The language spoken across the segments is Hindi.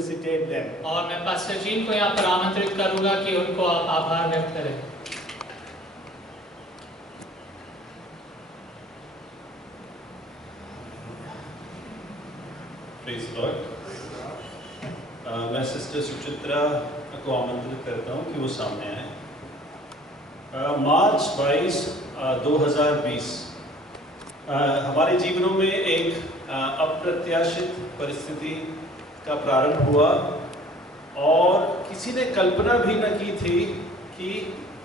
felicitate them. और मैं पास्टर जीन को यहाँ पर आमंत्रित करूँगा कि उनको आप आभार व्यक्त करें। Praise the Lord. मैं सिस्टर सुचित्रा को आमंत्रित करता हूँ कि वो सामने आए। मार्च 22, 2020 हमारे जीवनों में एक अप्रत्याशित परिस्थिति का प्रारंभ हुआ और किसी ने कल्पना भी न की थी कि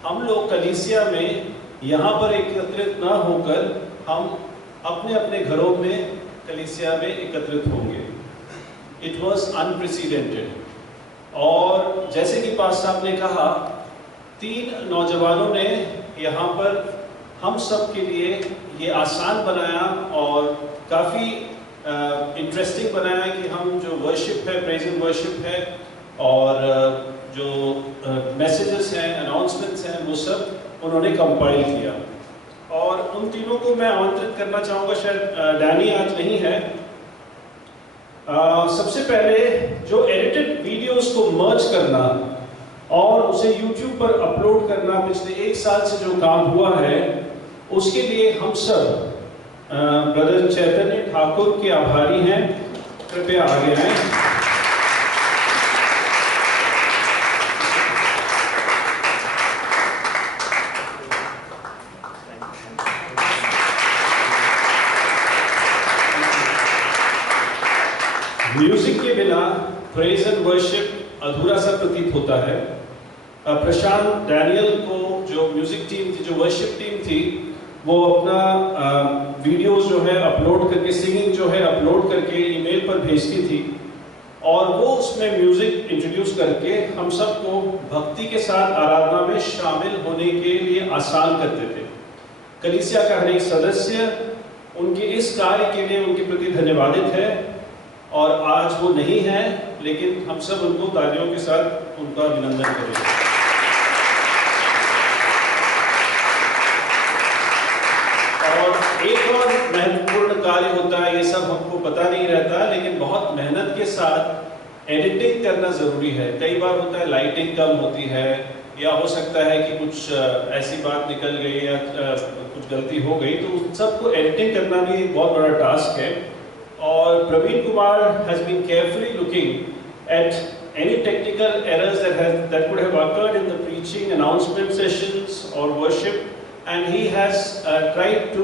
हम लोग कलीसिया में यहाँ पर एकत्रित न होकर हम अपने अपने घरों में कलीसिया में एकत्रित होंगे। It was unprecedented. और जैसे कि पास्टर साहब ने कहा, 3 नौजवानों ने यहाँ पर हम सब के लिए ये आसान बनाया और काफ़ी इंटरेस्टिंग बनाया कि हम जो वर्शिप है, प्रेज एंड वर्शिप है और जो मैसेजेस हैं, अनाउंसमेंट्स हैं, वो सब उन्होंने कंपाइल किया। और उन तीनों को मैं आमंत्रित करना चाहूँगा, शायद डैनी आज नहीं है। सबसे पहले जो एडिटेड वीडियोस को मर्ज करना और उसे YouTube पर अपलोड करना पिछले 1 साल से जो काम हुआ है, उसके लिए हम सब ब्रदर चैतन्य ठाकुर के आभारी हैं। कृपया आगे आएं। म्यूजिक के बिना प्रेज एंड वर्शिप अधूरा सा प्रतीत होता है। प्रशांत डैनियल को जो म्यूजिक टीम थी, जो वर्शिप टीम थी, वो अपना वीडियोस जो है अपलोड करके, सिंगिंग जो है अपलोड करके ईमेल पर भेजती थी और वो उसमें म्यूजिक इंट्रोड्यूस करके हम सबको भक्ति के साथ आराधना में शामिल होने के लिए आसान करते थे। कलीसिया का हर एक सदस्य उनके इस कार्य के लिए उनके प्रति धन्यवादित है और आज वो नहीं है, लेकिन हम सब उनको तालियों के साथ उनका अभिनंदन करें। और एक और महत्वपूर्ण कार्य होता है, ये सब हमको पता नहीं रहता, लेकिन बहुत मेहनत के साथ एडिटिंग करना जरूरी है। कई बार होता है लाइटिंग कम होती है या हो सकता है कि कुछ ऐसी बात निकल गई या कुछ गलती हो गई, तो उन सबको एडिटिंग करना भी एक बहुत बड़ा टास्क है। और Praveen Kumar has been carefully looking at any technical errors that could have occurred in the preaching, announcement sessions or worship, and he has tried to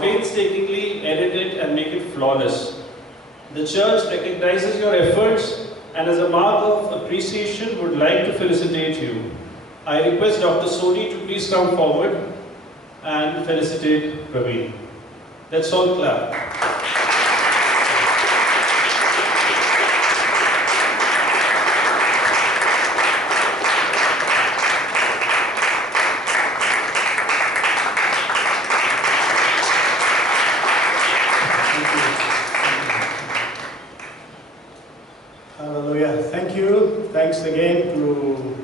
painstakingly edit it and make it flawless. The church recognizes your efforts and as a mark of appreciation would like to felicitate you. I request Dr. Soni to please come forward and felicitate Praveen. Let's all clap. Hallelujah. Thank you. Thanks again to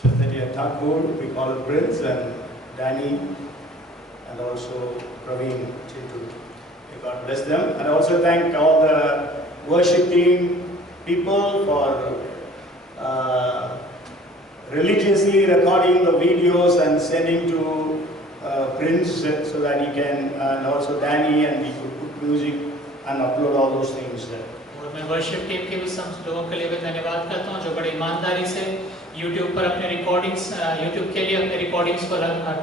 Chaitanya Thakur, we call it Prince, and Danny, and also Praveen Chintu. May God bless them. And I also thank all the worship team people for religiously recording the videos and sending to Prince so that he can, and also Danny, and we could put music and upload all those things there. मैं वर्शिप टीम के भी सब लोगों के लिए भी धन्यवाद करता हूँ जो बड़ी ईमानदारी से YouTube पर अपने रिकॉर्डिंग्स, YouTube के लिए अपने रिकॉर्डिंग्स को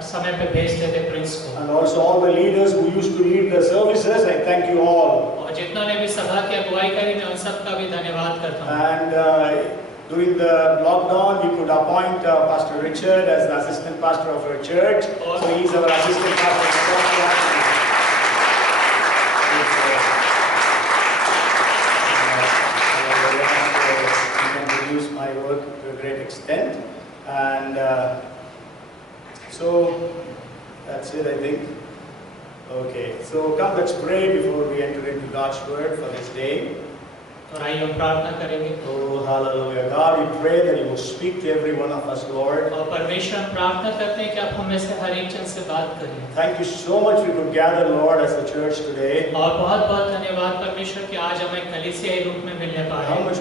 समय पे भेजते थे प्रिंस को। And also all the leaders who used to lead the services, I thank you all. और जितना ने भी सभा की अगुवाई करी, मैं उन सब का भी धन्यवाद करता हूँ। And during the lockdown, we could appoint Pastor Richard as the assistant pastor of our church. So he is our assistant pastor. My work to a great extent, and so that's it, I think. Okay, so come, let's pray before we enter into God's word for this day. और आइए हम प्रार्थना करेंगे। Oh, hallelujah. God, we pray that you will speak to every one of us, Lord. और परमेश्वर हम प्रार्थना करते हैं कि आप हमें से हर एक जन से बात करें। Thank you so much we could gather, Lord, as a church today. और बहुत-बहुत धन्यवाद परमेश्वर कि आज हमें कलीसियाई रूप में मिलने पाए। How much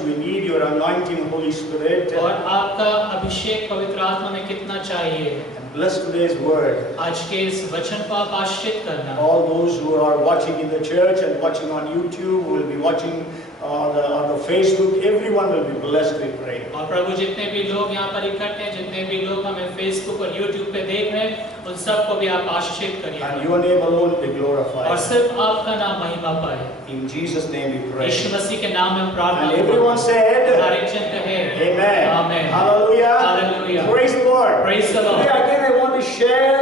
anointing, Holy Spirit. और आपका अभिषेक पवित्र आत्मा में कितना चाहिए। And bless today's word. आज के इस वचन को आप आशीषित करना। All those who are watching in the church and watching on YouTube, will be watching on the Facebook, everyone will be blessed, we pray. और प्रभु जितने भी लोग यहाँ पर इकट्ठे हैं, जितने भी लोग हमें Facebook और YouTube पे देख रहे हैं, उन सबको भी आप आशीषित करिए। And your name alone be glorified. और सिर्फ आपका नाम महिमा पाए। In Jesus' name we pray. यीशु मसीह के नाम में प्रार्थना। And everyone said, हर एक जन कहे, Amen. Amen. Hallelujah. Hallelujah. Praise the Lord. Praise the Lord. Today again I want to share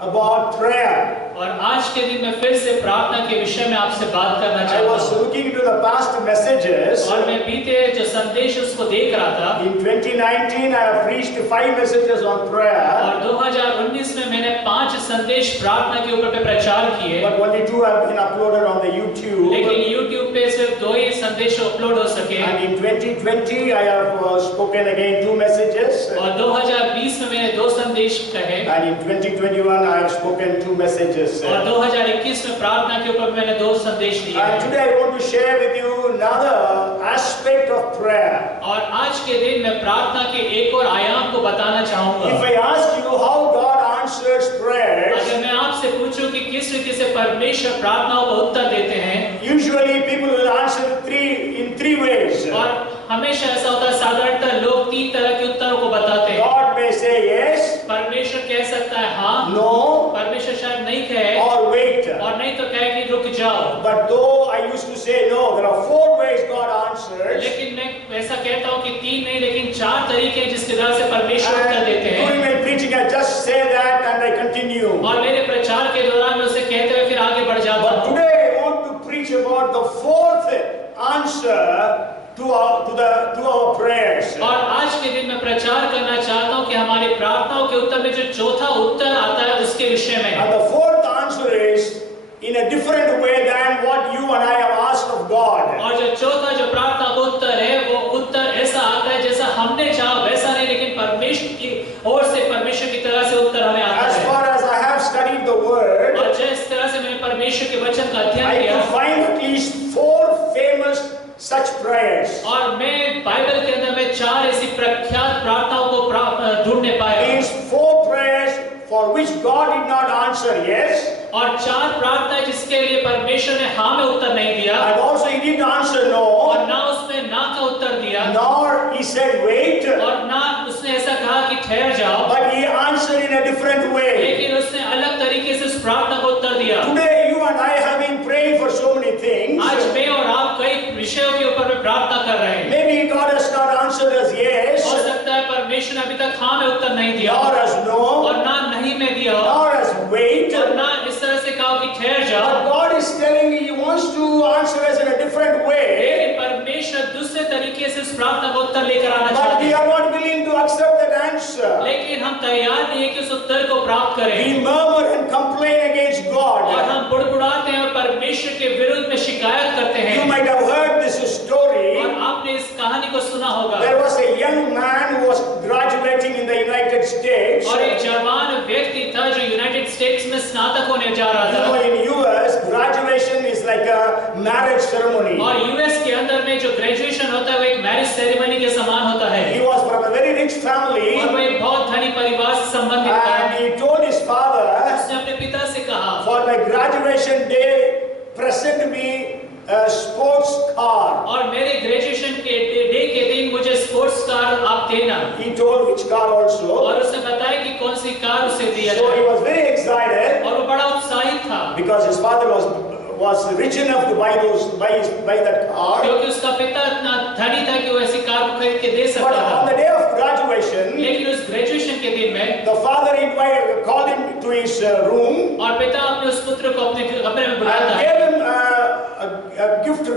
about prayer. और आज के दिन मैं फिर से प्रार्थना के विषय में आपसे बात करना I चाहता was हूँ। looking into the past messages. और मैं बीते जो संदेश उसको देख रहा था। In 2019, I have preached 5 messages on prayer. और 2019 में मैंने 5 संदेश प्रार्थना के ऊपर पे प्रचार किए। But only 2 have been uploaded on the YouTube. लेकिन YouTube पे सिर्फ 2 ही संदेश अपलोड हो सके। And in 2020, I have spoken again 2 messages. और 2020 में मैंने 2 संदेश कहे। And in 2021, I have spoken 2 messages. और 2021 में प्रार्थना के ऊपर मैंने 2 संदेश दिए। And today I want to share with you another aspect of prayer. और आज के दिन मैं प्रार्थना के एक और आयाम को बताना चाहूँगा। If I ask you how God answers prayers, अगर मैं आपसे पूछूं कि किस रीति से परमेश्वर प्रार्थनाओं को उत्तर देते हैं, usually people will answer in 3 ways. और हमेशा ऐसा होता है, साधारणतः लोग 3 तरह के उत्तरों को बताते हैं। God may say yes, परमेश्वर कह सकता है हाँ, no, परमेश्वर शायद नहीं कहे, or wait. और नहीं तो कहे कि रुक जाओ। But though I used to say no, there are 4 ways God answers. लेकिन मैं ऐसा कहता हूँ कि 3 नहीं लेकिन 4 तरीके हैं जिसके द्वारा से परमेश्वर उत्तर देते हैं। During my preaching, I just say that and I continue. और मेरे प्रचार के दौरान मैं उसे कहते हुए फिर आगे बढ़ जाता But हूँ। today I want to preach about the 4th answer to our prayers. और आज के दिन मैं प्रचार करना चाहता हूँ कि हमारी प्रार्थनाओं के उत्तर में जो चौथा उत्तर आता है उसके विषय में। And the 4th answer is in a different way than what you and I have asked of God. और जो चौथा जो प्रार्थना का उत्तर है वो उत्तर ऐसा आता है जैसा हमने चाहा वैसा नहीं, लेकिन परमेश्वर की ओर से परमेश्वर की तरह से उत्तर हमें आता As है। far as I have studied the word, और जिस तरह से मैंने परमेश्वर के वचन का I अध्ययन किया, could find at least 4 famous such prayers. और मैं बाइबल के अंदर में 4 ऐसी प्रख्यात प्रार्थनाओं को ढूंढने पाया। These 4 prayers for which God did not answer yes, और 4 प्रार्थना जिसके लिए परमेश्वर ने हाँ में उत्तर नहीं दिया, and also He didn't answer और no, ना उसने ना का उत्तर दिया, nor He said wait, और ना उसने ऐसा कहा कि ठहर जाओ, but He answered in a different way. लेकिन उसने अलग तरीके से उस प्रार्थना को उत्तर दिया। Today you and I have been praying for so many things. आज मैं और आप कई विषयों के ऊपर में प्रार्थना कर रहे हैं। Maybe God has not answered us yes, हो सकता है परमेश्वर ने अभी तक हाँ में उत्तर नहीं दिया, nor as no, और ना नहीं में दिया, nor as wait. और ना इस तरह से कहा कि ठहर But जाओ, God is telling me He wants to answer us in a different way. लेकिन परमेश्वर दूसरे तरीके से इस प्रार्थना को उत्तर लेकर आना But चाहते we हैं। are not willing to accept that answer. लेकिन हम तैयार नहीं है कि उस उत्तर को प्राप्त करें, We murmur and complain against और God. हम बुड़बुड़ाते हैं और परमेश्वर के विरुद्ध में शिकायत करते You हैं। might have heard this story. और आपने इस कहानी को सुना होगा। There was a young man who was graduating in the United States. और एक जवान व्यक्ति था जो यूनाइटेड स्टेट्स में स्नातक होने जा रहा You know, था। in US, graduation is like a marriage ceremony. और यूएस के अंदर में जो ग्रेजुएशन होता है वो एक मैरिज सेरेमनी के समान होता है। He was from a very rich family, और वो एक बहुत धनी परिवार से संबंधित था। and he told his father, उसने अपने पिता से कहा, for my graduation day, present me a sports car. और मेरे ग्रेजुएशन के डे के दिन मुझे स्पोर्ट्स कार आप देना। He told which car also. और उसने बताया कि कौन सी कार उसे दिया So he जाए, was very excited और वो बड़ा उत्साहित था because his father was rich enough to buy that car. क्योंकि उसका पिता इतना धनी था कि वो ऐसी कार को खरीद के दे But सकता on था। the day of graduation, लेकिन उस ग्रेजुएशन के दिन में the father called him to his room और पिता अपने उस पुत्र को अपने कमरे में बुलाता and है gave him a gift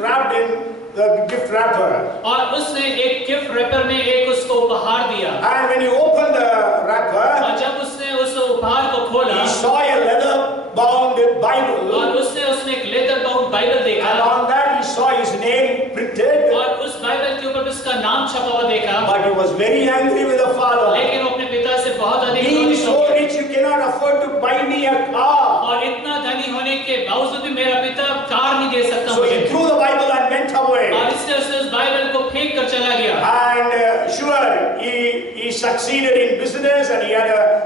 wrapped in the gift wrapper. और उसने एक गिफ्ट रैपर में एक उसको उपहार दिया। And when he opened the wrapper, और जब उसने उस उपहार को खोला, he saw a leather-bound Bible, और उसने एक लेदर बाउंड बाइबल देखा, and on that he saw his name printed. और उस बाइबल के ऊपर उसका नाम छपा हुआ देखा। But he was very angry with the father. लेकिन वो अपने पिता से बहुत अधिक Being क्रोधित हो so गया। rich, you cannot afford to buy me a car. और इतना धनी होने के बावजूद भी मेरा पिता कार नहीं दे सकता So he मुझे। threw the Bible and went away. और इसने उस बाइबल को succeeded in business and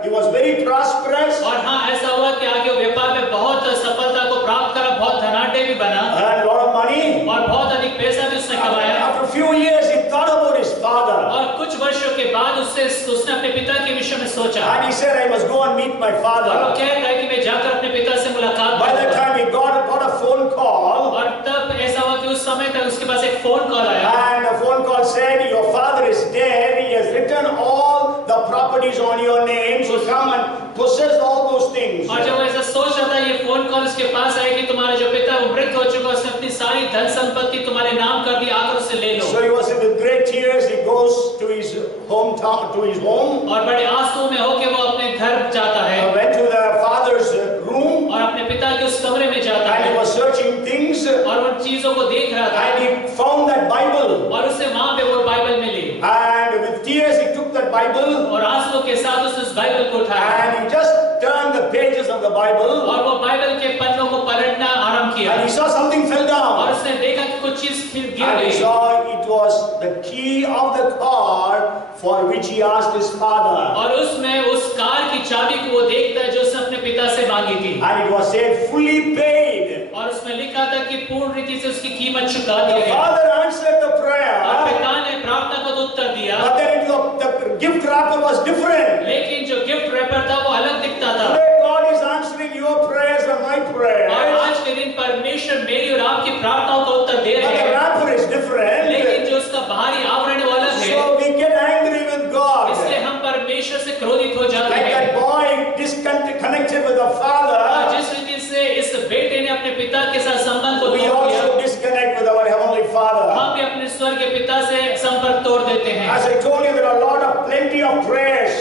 he was very prosperous. और हाँ, ऐसा हुआ कि आगे व्यापार में बहुत सफलता को प्राप्त करा, बहुत धनाढ्य भी बना And a lot of money. और बहुत अधिक पैसा भी उसने कमाया। After a few years, he thought about his father. और कुछ वर्षों के बाद उसने अपने पिता के विषय में सोचा। And he said, I must go and meet my और वो father. कह रहा है कि मैं जाकर अपने पिता से मुलाकात By that करूंगा। time, he got a phone call. और तब ऐसा हुआ कि उस समय तक उसके पास एक फोन कॉल आया। And the phone call said, your father is dead. He has written all the properties on your name. So come and possess all those things. और जब वो ऐसा सोच रहा था, ये फोन कॉल उसके पास आया कि तुम्हारा जो पिता वो मृत हो चुका, उसने अपनी सारी धन संपत्ति तुम्हारे नाम कर दी, आकर उसे ले लो। So he was with great tears. He goes to his hometown, to his home. और बड़े आंसुओं में होके वो अपने घर जाता है Went to the father's room. और अपने पिता के उस कमरे में जाता And he है was searching things. और उन चीजों को देख रहा था And he found that Bible. और उसे वहां पे वो बाइबल मिली And with tears, he took that Bible. और आंसुओं के साथ उसने उस बाइबल को उठाया And he just turned the pages of the Bible. और वो बाइबल के पन्नों को पलटना आरंभ किया And he saw something fell और down. उसने देखा कि कुछ चीज गिर And he गई saw it was the key of the car for which he asked his father. और उसमें उस कार की चाबी को वो देखता है जो उसने अपने पिता से मांगी थी And it was said, fully paid. और उसमें लिखा था कि पूर्ण रीति से उसकी कीमत चुका दी The गई father answered the और prayer. पिता ने प्रार्थना को उत्तर दिया But then the gift wrapper was different. लेकिन जो गिफ्ट रैपर था वो अलग दिखता था Today God is answering your prayers and my और prayers. आज के दिन परमेश्वर मेरी और आपकी प्रार्थनाओं का उत्तर दे But रहे the हैं wrapper is different. लेकिन जो उसका बाहरी आवरण वो अलग है So we get angry with God. इसलिए हम परमेश्वर से क्रोधित हो जाते Like हैं that boy disconnected with the और father, जिस रीति से इस बेटे ने अपने पिता के साथ संबंध को we तोड़ दिया also disconnect with our heavenly Father. हम भी अपने स्वर्ग के पिता से संपर्क तोड़ देते हैं As I told you, there are a lot of plenty of prayers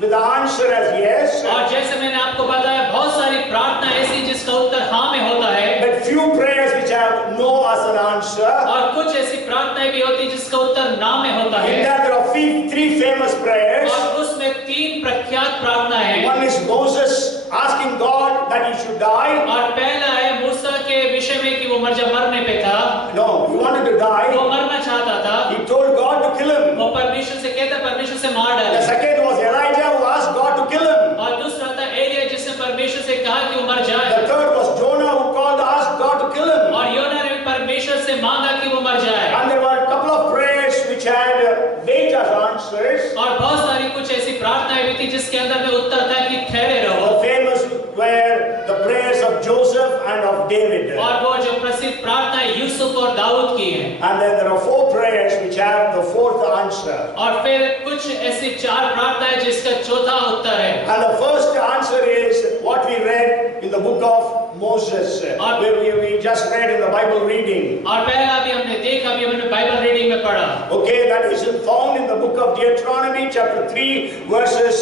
with the answer as yes, और जैसे मैंने आपको बताया बहुत सारी प्रार्थना ऐसी जिसका उत्तर हाँ में होता है but few prayers which have no as an answer. और कुछ ऐसी प्रार्थनाएं भी होती जिसका उत्तर ना में होता In है that there are three famous prayers. और उसमें तीन प्रख्यात प्रार्थना है One is Moses asking God that he should die. और पहला है मूसा के विषय में कि वो मरने पे था No, he wanted to die. वो मरना चाहता था He told God to kill him. वो परमेश्वर से कहता परमेश्वर से मार The डाले second was Elijah who asked God to kill him. और दूसरा था एलिया जिसने परमेश्वर से कहा कि वो मर जाए The third was Jonah who asked God to kill him. और योना ने भी परमेश्वर से मांगा कि वो मर जाए And there were a couple of prayers which had wait as answers. और बहुत सारी कुछ ऐसी प्रार्थनाएं भी थी जिसके अंदर में उत्तर था कि ठहरे रहो The famous were the prayers of Joseph and of David. और वो जो प्रसिद्ध प्रार्थना यूसुफ और दाऊद की है And then there are four prayers which have the fourth answer. और फिर कुछ ऐसी चार प्रार्थनाएं जिसका चौथा उत्तर है And the first answer is what we read in the book of Moses, where we just read in the Bible reading. और पहला भी हमने देखा भी हमने बाइबल रीडिंग में पढ़ा Okay, that is found in the book of Deuteronomy chapter 3 verses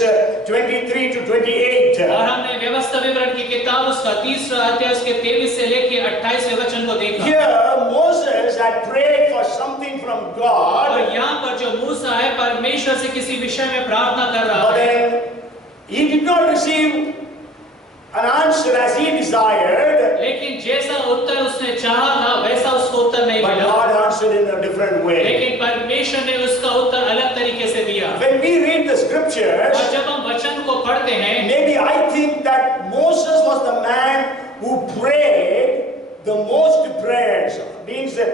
23 to 28. और हमने व्यवस्था विवरण की किताब उसका तीसरा अध्याय उसके 23 से लेकर 28वें वचन को देखा Here Moses had prayed for something from God, और यहाँ पर जो मूसा है परमेश्वर से किसी विषय में प्रार्थना कर रहा but है then he did not receive an answer as he desired, लेकिन जैसा उत्तर उसने चाहा था वैसा उसको उत्तर नहीं but मिला God answered in a different way. लेकिन परमेश्वर ने उसका उत्तर अलग तरीके से दिया When we read the scriptures, और जब हम वचन को पढ़ते हैं maybe I think that Moses was the man who prayed the most prayers, means the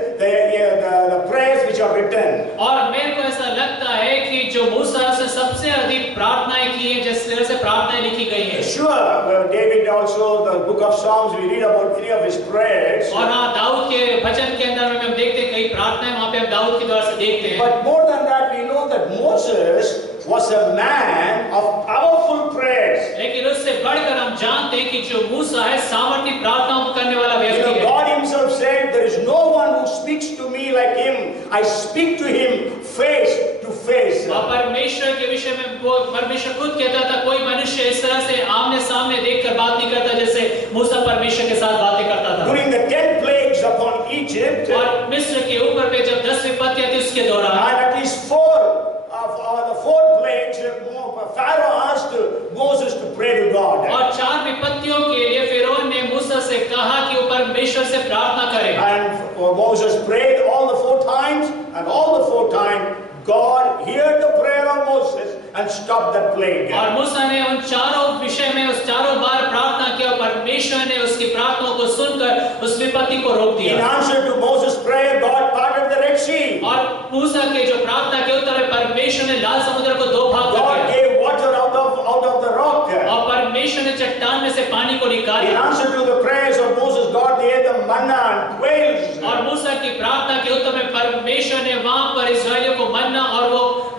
prayers which are written. और मेरे को ऐसा लगता है कि जो मूसा उसने सबसे अधिक प्रार्थनाएं की हैं जिस तरह से प्रार्थनाएं लिखी गई हैं Sure, David also, the book of Psalms, we read about many of his prayers. और हाँ दाऊद के वचन के अंदर में हम देखते हैं कई प्रार्थनाएं वहाँ पे हम दाऊद के द्वारा से देखते हैं But more than that, we know that Moses was a man of powerful prayers. लेकिन उससे बढ़कर हम जानते हैं कि जो मूसा है सामर्थ्य प्रार्थनाओं को करने वाला व्यक्ति है God himself said, there is no one who speaks to me like him. I speak to him face to face. और परमेश्वर के विषय में वो परमेश्वर खुद कहता था कोई मनुष्य इस तरह से आमने सामने देखकर बात नहीं करता जैसे मूसा परमेश्वर के साथ बातें करता था During the 10 plagues upon Egypt, और मिस्र के ऊपर पे जब 10 विपत्तियां थी उसके दौरान and at least the four plagues, Pharaoh asked Moses to pray to God. और 4 विपत्तियों के लिए फिरौन ने मूसा से कहा कि वो परमेश्वर से प्रार्थना करे And Moses prayed all the 4 times, and all the 4 times God heard the prayer of Moses and stopped that plague. और मूसा ने उन चारों विषय में उस चारों बार प्रार्थना किया, परमेश्वर ने उसकी प्रार्थना को सुनकर उस विपत्ति को रोक In दिया। answer to Moses' prayer, God parted the Red Sea. और मूसा के जो प्रार्थना के उत्तर में परमेश्वर ने लाल समुद्र को दो भाग कर God दिया gave water out of the rock. और परमेश्वर ने चट्टान में से पानी को In निकाला। answer to the prayers of Moses, God gave them manna and quails. और मूसा की प्रार्थना के उत्तर में परमेश्वर ने वहां पर इस्राएलियों को मन्ना और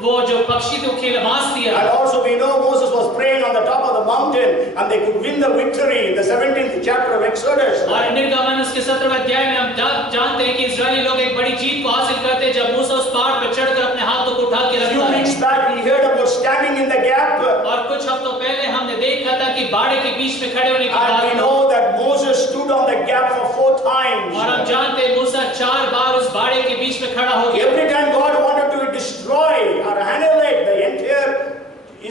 वो जो पक्षी को खिलवास दिया। And also we know Moses was praying on the top of the mountain and they could win the victory in the 17th chapter of Exodus. और निर्गमन उसके 17वें अध्याय में हम जानते हैं कि इस्राएली लोग एक बड़ी जीत को हासिल करते हैं जब मूसा उस पहाड़ पर चढ़कर अपने हाथों को उठा के A few रखता weeks है। back we heard about standing in the gap. और कुछ हफ्तों पहले हमने देखा था कि बाड़े के बीच में खड़े होने की And we बात। know that Moses stood on the gap for 4 times. और हम जानते हैं मूसा 4 बार उस बाड़े के बीच में खड़ा हो गया। Every time God wanted to destroy or annihilate the entire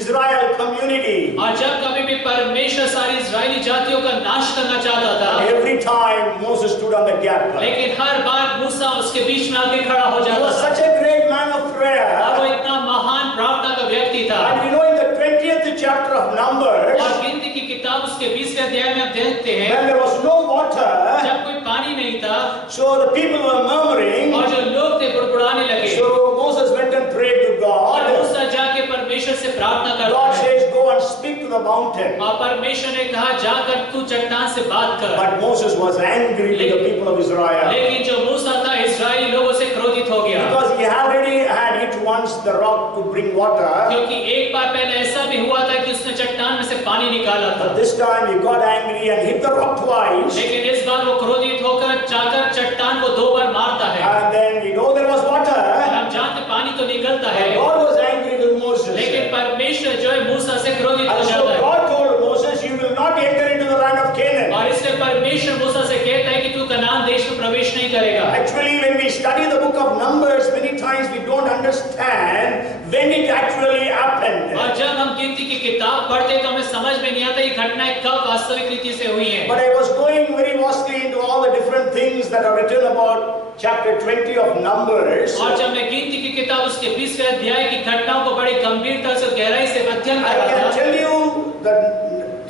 Israel community, और जब कभी भी परमेश्वर सारी इस्राएली जातियों का नाश करना चाहता था, every time Moses stood on the gap. लेकिन हर बार मूसा उसके बीच में आके खड़ा हो He जाता was था। such a great man of और prayer. वो इतना महान प्रार्थना का व्यक्ति था। And we know in the 20th chapter of Numbers, और गिनती की किताब उसके 20वें अध्याय में आप देखते हैं, when there was no water, जब कोई पानी नहीं था so the people were murmuring. और जो लोग थे बुड़बुड़ाने लगे, So Moses went and prayed to और God. मूसा जाके परमेश्वर से प्रार्थना करता God है। says, go and speak to the mountain. और परमेश्वर ने कहा जाकर तू चट्टान से बात कर। But Moses was angry with the people of Israel. लेकिन जो मूसा था इस्राएली लोगों से क्रोधित हो गया, Because he already had hit once the rock to bring water. क्योंकि एक बार पहले ऐसा भी हुआ था कि उसने चट्टान में से पानी निकाला था। But this time he got angry and hit the rock twice. लेकिन इस बार वो क्रोधित होकर जाकर चट्टान को 2 बार मारता है। And then we know there was water. हम जानते पानी तो निकलता है, And God was angry with Moses. लेकिन परमेश्वर जो है मूसा से क्रोधित हो And so जाता है। God told Moses, you will not enter into the land of Canaan. और इसलिए परमेश्वर मूसा से कहता है कि तू कनान देश में प्रवेश नहीं करेगा। Actually, when we study the book of Numbers, many times we don't understand when it actually happened. और जब हम गिनती की किताब पढ़ते हैं तो हमें समझ में नहीं आता ये घटनाएं कब वास्तविक रीति से हुई हैं। But I was going very vastly into all the different things that are written about chapter 20 of Numbers. और जब मैं गिनती की किताब उसके 20वें अध्याय की घटनाओं को बड़ी गंभीरता से गहराई से अध्ययन I कर रहा can था, tell you that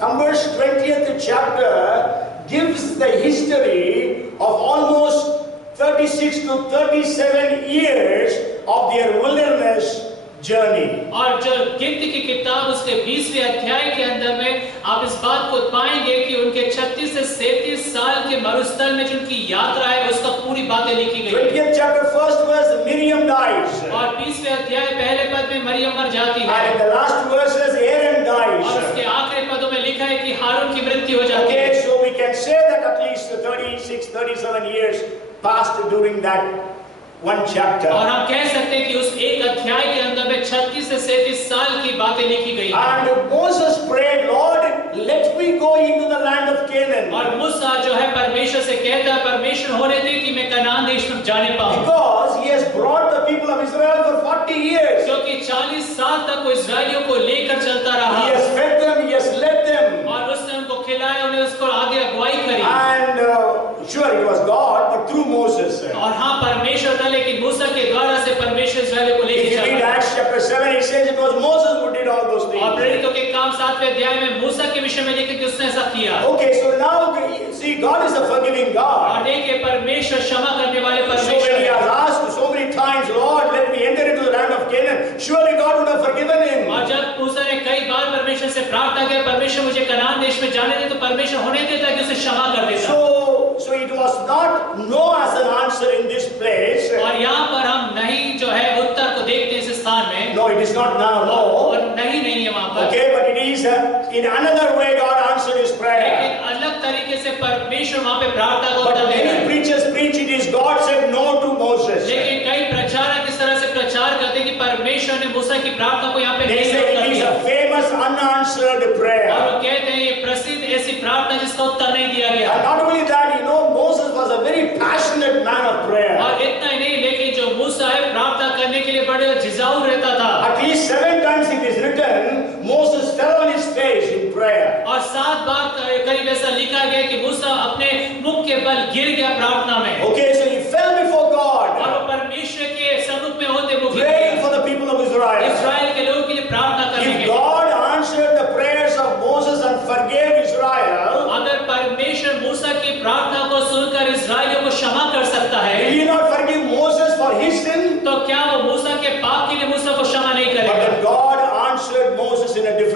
Numbers 20th chapter gives the history of almost 36 to 37 years of their wilderness journey. और जो गिनती की किताब उसके 20वें अध्याय के अंदर में आप इस बात को पाएंगे कि उनके 36 से 37 साल के मरुस्थल में जो उनकी यात्रा है उसका पूरी बातें लिखी गई। 20th chapter first verse, Miriam dies. और 20वें अध्याय पहले पद में मरियम मर जाती है And in the last verses, Aaron और dies. उसके आखिरी पदों में लिखा है कि हारून की मृत्यु हो जाती है। Okay, so we can say that at least 36, 37 years passed during that one chapter. और हम कह सकते हैं कि उस एक अध्याय के अंदर में 36 से 37 साल की बातें लिखी गई हैं। And Moses prayed, Lord, let me go into the land of Canaan. और मूसा जो है परमेश्वर से कहता है परमेश्वर होने दे कि मैं कनान देश में जाने पाऊं, Because he has brought the people of Israel for 40 years. क्योंकि 40 साल तक वो इस्राएलियों को लेकर चलता रहा He has fed them, he has led them. और उसने उनको खिलाया, उन्हें उसको आगे अगुवाई करी। And sure, it was God, but through Moses. और हाँ परमेश्वर था, लेकिन मूसा के द्वारा से परमेश्वर इस्राएलियों को If लेके you read चला। Acts chapter 7, it says it was Moses who did all those और things. प्रेरितों के काम 7वें अध्याय में मूसा के विषय में लिखा कि उसने ऐसा किया। Okay, so now, see, God is a forgiving God. और देखिए परमेश्वर क्षमा करने वाले So when परमेश्वर he है। has asked so many times, Lord, let me enter into the land of Canaan, surely God would have forgiven him. और जब मूसा ने कई बार परमेश्वर से प्रार्थना किया, परमेश्वर मुझे कनान देश में जाने दे, तो परमेश्वर होने देता कि उसे क्षमा कर देता। So it was not no as an answer in this place. और यहाँ पर हम नहीं जो है उत्तर को देखते हैं इस स्थान में, No, it is not now, no. और नहीं है वहाँ पर। Okay, but it is in another way God answered his prayer. लेकिन अलग तरीके से परमेश्वर वहाँ पे प्रार्थना को But उत्तर दे रहा many है। preachers preach it is God said no to Moses. लेकिन कई प्रचारक इस तरह से प्रचार करते हैं कि परमेश्वर ने मूसा की प्रार्थना को यहाँ पे They नहीं say उत्तर it is दिया। a famous unanswered और prayer. वो कहते हैं ये प्रसिद्ध ऐसी प्रार्थना जिसका उत्तर नहीं दिया गया। And not only that, you know, Moses was a very passionate man of prayer. और इतना ही नहीं, लेकिन जो मूसा है प्रार्थना करने के लिए बड़े जिजाऊ रहता था। At least 7 times it is written, Moses fell on his face in prayer. और 7 बार करीब ऐसा लिखा गया कि मूसा अपने मुख के बल गिर गया प्रार्थना में। Okay, so he fell before God, और वो परमेश्वर के सम्मुख में होते हुए praying for the people of Israel. इस्राएल के लोगों के लिए प्रार्थना कर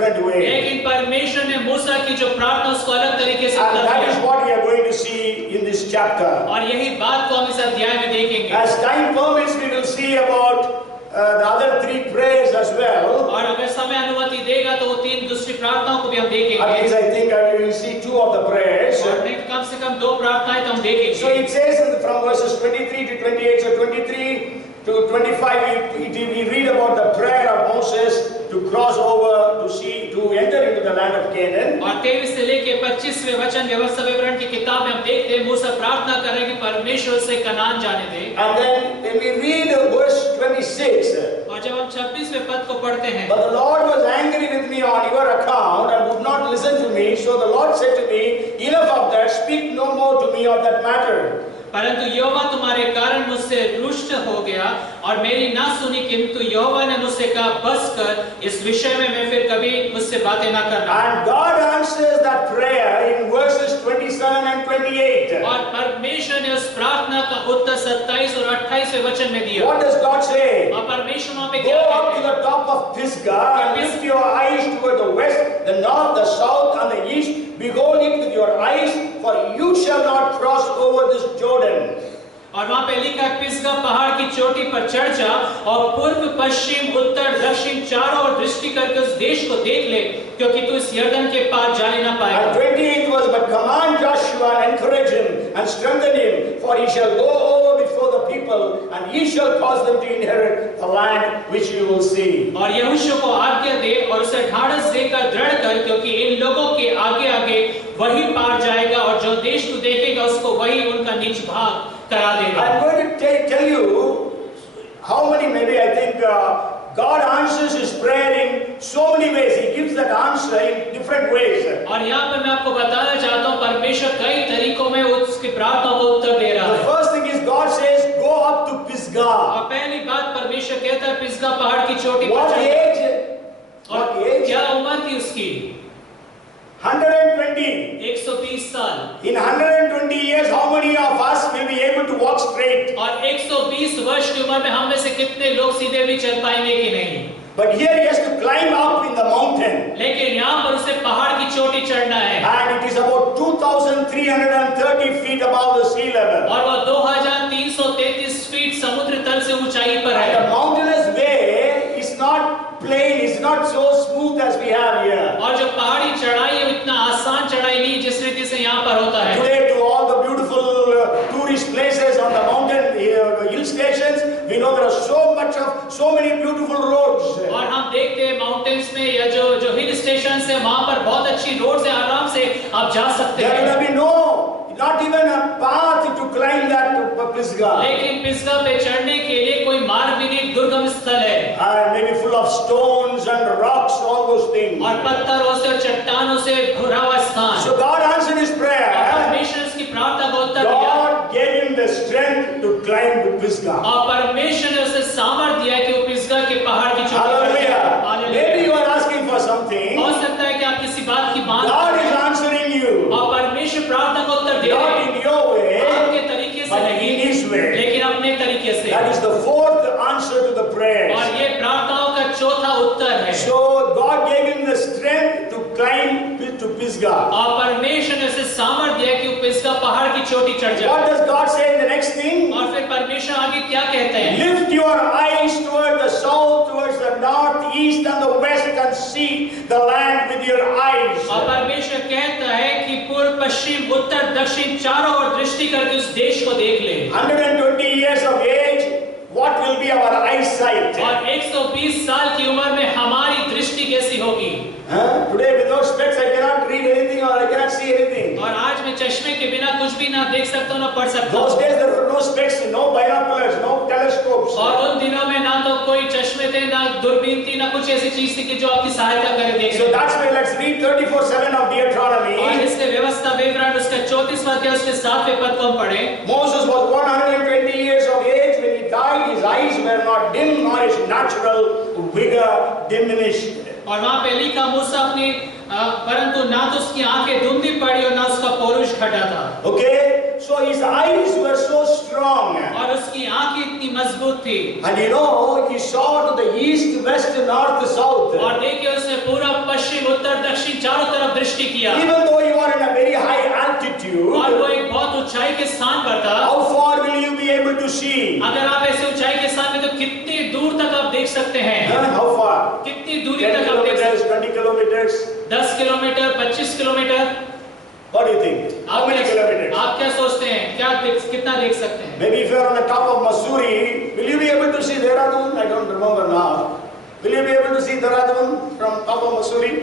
different way. लेकिन परमेश्वर ने मूसा की जो प्रार्थना उसको अलग तरीके से And उत्तर that is दिया। what we are going to see in this chapter. और यही बात को हम इस अध्याय में देखेंगे। As time permits, we will see about the other three prayers as well. और अगर समय अनुमति देगा तो वो तीन दूसरी प्रार्थनाओं को भी हम At देखेंगे। least I think we will see two of the prayers. और नहीं तो कम से कम दो प्रार्थनाएं तो हम देखेंगे। So it says from verses 23 to 28, so 23 to 25, we read about the prayer of Moses to cross over to enter into the land of Canaan. और 23 से लेके 25वें वचन व्यवस्था विवरण की किताब में हम देखते हैं मूसा प्रार्थना कर रहे हैं कि परमेश्वर से कनान जाने दे। And then when we read verse 26, और जब हम 26वें पद को पढ़ते हैं, but the Lord was angry with me on your account and would not listen to me. So the Lord said to me, enough of that, speak no more to me of that matter. परंतु यहोवा तुम्हारे कारण मुझसे रुष्ट हो गया और मेरी ना सुनी, किंतु यहोवा ने मुझसे कहा बस कर, इस विषय में मैं फिर कभी मुझसे बातें ना करना। And God answers that prayer in verses 27 and 28. और परमेश्वर ने उस प्रार्थना का उत्तर 27 और 28वें वचन में दिया। What does God say? और परमेश्वर वहां पे Go क्या up कहते to हैं? the top of Pisgah and lift your eyes toward the west, the north, the south, and the east. Behold it with your eyes, for you shall not cross over this Jordan. और वहां पे लिखा है, पिसगा पहाड़ की चोटी पर चढ़ जा और पूर्व पश्चिम उत्तर दक्षिण चारों ओर दृष्टि करके उस देश को देख ले, क्योंकि तू इस यरदन के पार जा ना पाएगा। And 28th verse, but command Joshua and encourage him and strengthen him, for he shall go over before the people, and he shall cause them to inherit the land which you will see. और यहोशू को आज्ञा दे और उसे ढाढ़स देकर दृढ़ कर, क्योंकि इन लोगों के आगे आगे वही पार जाएगा और जो देश तू देखेगा उसको वही उनका नीच भाग करा देगा। I'm going to tell you how many, maybe I think God answers his prayer in so many ways. He gives that answer in different ways. और यहाँ पे मैं आपको बताना चाहता हूँ परमेश्वर कई तरीकों में उसकी प्रार्थना को उत्तर दे रहा The है। first thing is God says, go up to Pisgah. और पहली बात परमेश्वर कहता है पिसगा पहाड़ की चोटी पर What चढ़। age? और What age? क्या उम्र थी उसकी? 120. 120 साल। In 120 years, how many of us will be able to walk straight? और 120 वर्ष की उम्र में हम में से कितने लोग सीधे भी चल पाएंगे कि नहीं? But here he has to climb up in the mountain. लेकिन यहाँ पर उसे पहाड़ की चोटी चढ़ना है। And it is about 2,330 feet above the sea level. और वो 2333 फीट समुद्र तल से ऊंचाई पर And the है। mountainous way is not plain, it's not so smooth as we have here. और जो पहाड़ी चढ़ाई है इतना आसान चढ़ाई नहीं जिस रीति से यहाँ पर होता है। Today, to all the beautiful tourist places on the mountain hill stations, we know there are so many beautiful roads. और हम देखते हैं माउंटेन्स में या जो हिल स्टेशन है वहाँ पर बहुत अच्छी रोड से आराम से आप जा सकते There will हैं। be not even a path to climb that Pisgah. लेकिन पिसगा पे चढ़ने के लिए कोई मार्ग भी नहीं, दुर्गम स्थल है। And maybe full of stones and rocks, all those things. और पत्थरों से और चट्टानों से भरा हुआ स्थान। So God answered his और prayer. परमेश्वर उसकी प्रार्थना को उत्तर दिया। God gave him the strength to climb to Pisgah. और परमेश्वर ने उसे सामर्थ्य दिया कि वो पिसगा के पहाड़ की चोटी पर Hallelujah. चढ़े। Maybe hallelujah. you are asking for something. हो सकता है कि आप किसी बात की मांग God करें is answering you. और परमेश्वर प्रार्थना को उत्तर दे रहे Not हैं, in your way, आपके तरीके से but नहीं, in his way. लेकिन अपने तरीके से। That is the fourth answer to the prayers. और ये प्रार्थनाओं का चौथा उत्तर है। So God gave him the strength to climb to Pisgah. और परमेश्वर ने उसे सामर्थ्य दिया कि वो पिसगा पहाड़ की चोटी चढ़ जाए। What does God say in the next thing? और फिर परमेश्वर आगे क्या कहते हैं? Lift your eyes toward the south, towards the north, east, and the west, and see the land with your eyes. और परमेश्वर कहता है कि पूर्व पश्चिम उत्तर दक्षिण चारों ओर दृष्टि करके उस देश को देख ले। 120 years of age, what will be our eyesight? और 120 साल की उम्र में हमारी दृष्टि कैसी होगी? Today without specs I cannot read anything or I cannot see anything. और आज मैं चश्मे के बिना कुछ भी ना देख सकता हूँ ना पढ़ सकता Those हूँ। days there were no specs, no binoculars, no telescopes. और उन दिनों में ना तो कोई चश्मे थे, ना दूरबीन थी, ना कुछ ऐसी चीज थी कि जो आपकी सहायता करे देखने So में। that's why let's read 34:7 of Deuteronomy. और इसके व्यवस्था विवरण उसका 34वां अध्याय उसके 7वें पद को हम पढ़ें। Moses was 120 years of age when he died. His eyes were not dim, nor his natural vigor diminished. और वहाँ पे लिखा मूसा अपनी परंतु ना तो उसकी आंखें धुंधली पड़ी और ना उसका पौरुष घटा था। Okay, so his eyes were so strong. और उसकी आंखें इतनी मजबूत थी। And you know, he saw to the east, west, north, south. और देखिए उसने पूर्व पश्चिम उत्तर दक्षिण चारों तरफ दृष्टि किया। Even though you are in a very high altitude, और वो एक बहुत ऊंचाई के स्थान पर था। how far will you be able to see? अगर आप ऐसे ऊंचाई के स्थान में तो कितनी दूर तक आप देख सकते हैं? How far? कितनी दूरी 10 तक आप देख सकते kilometers, 20 kilometers? हैं? 10 kilometre, 25 kilometre? What do you think? How many kilometers? आप क्या सोचते हैं? कितना देख सकते हैं? Maybe if you are on the top of Mussoorie, will you be able to see Dehradun? I don't remember now. Will you be able to see Dehradun from top of Mussoorie?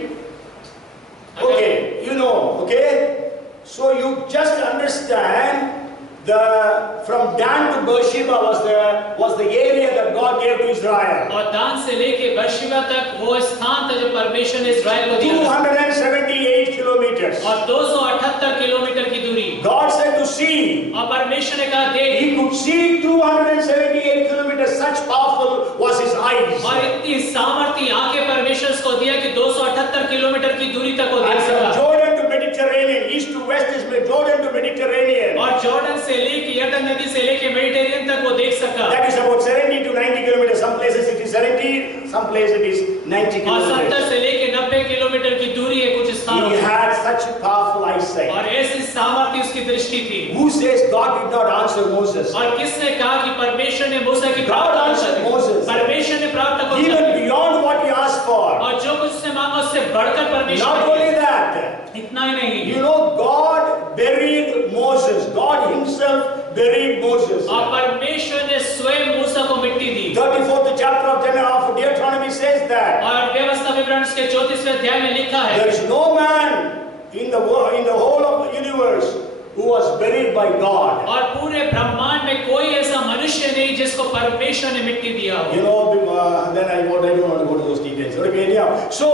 Okay, you know, okay? So you just understand from Dan to Beersheba was the area that God gave to Israel. और दान से लेके बर्शिबा तक वो स्थान था जो परमेश्वर ने इस्राएल को दिया। 278 kilometers. और 278 किलोमीटर की दूरी। God said to see. और परमेश्वर ने कहा देख। He could see 278 kilometers. Such powerful was his eyes. और इतनी सामर्थ्य आंखें परमेश्वर को दिया कि 278 किलोमीटर की दूरी तक वो देख And from सका। Jordan to Mediterranean, east to west is Jordan to Mediterranean. और जॉर्डन से लेके यरदन नदी से लेके मेडिटेरियन तक वो देख सका। That is about 70 to 90 kilometers. Some places it is 70, some places it is 90 और 70 kilometers. से लेके 90 किलोमीटर की दूरी है कुछ स्थानों He में। had such powerful eyesight. और ऐसी सामर्थ्य उसकी दृष्टि थी। Who says God did not answer Moses? और किसने कहा कि परमेश्वर ने मूसा की God प्रार्थना answered को Moses. परमेश्वर ने प्रार्थना को Even beyond what he asked for. और जो कुछ उसने मांगा उससे बढ़कर परमेश्वर Not ने only that, इतना ही नहीं। you know, God buried Moses. God himself buried Moses. और परमेश्वर ने स्वयं मूसा को मिट्टी दी। 34th chapter of Deuteronomy says that. और व्यवस्था विवरण के 34वें अध्याय में लिखा है। There is no man in the whole of the universe who was buried by God. और पूरे ब्रह्मांड में कोई ऐसा मनुष्य नहीं जिसको परमेश्वर ने मिट्टी दिया हो। You know, then I don't want to go to those details. Okay, anyhow. So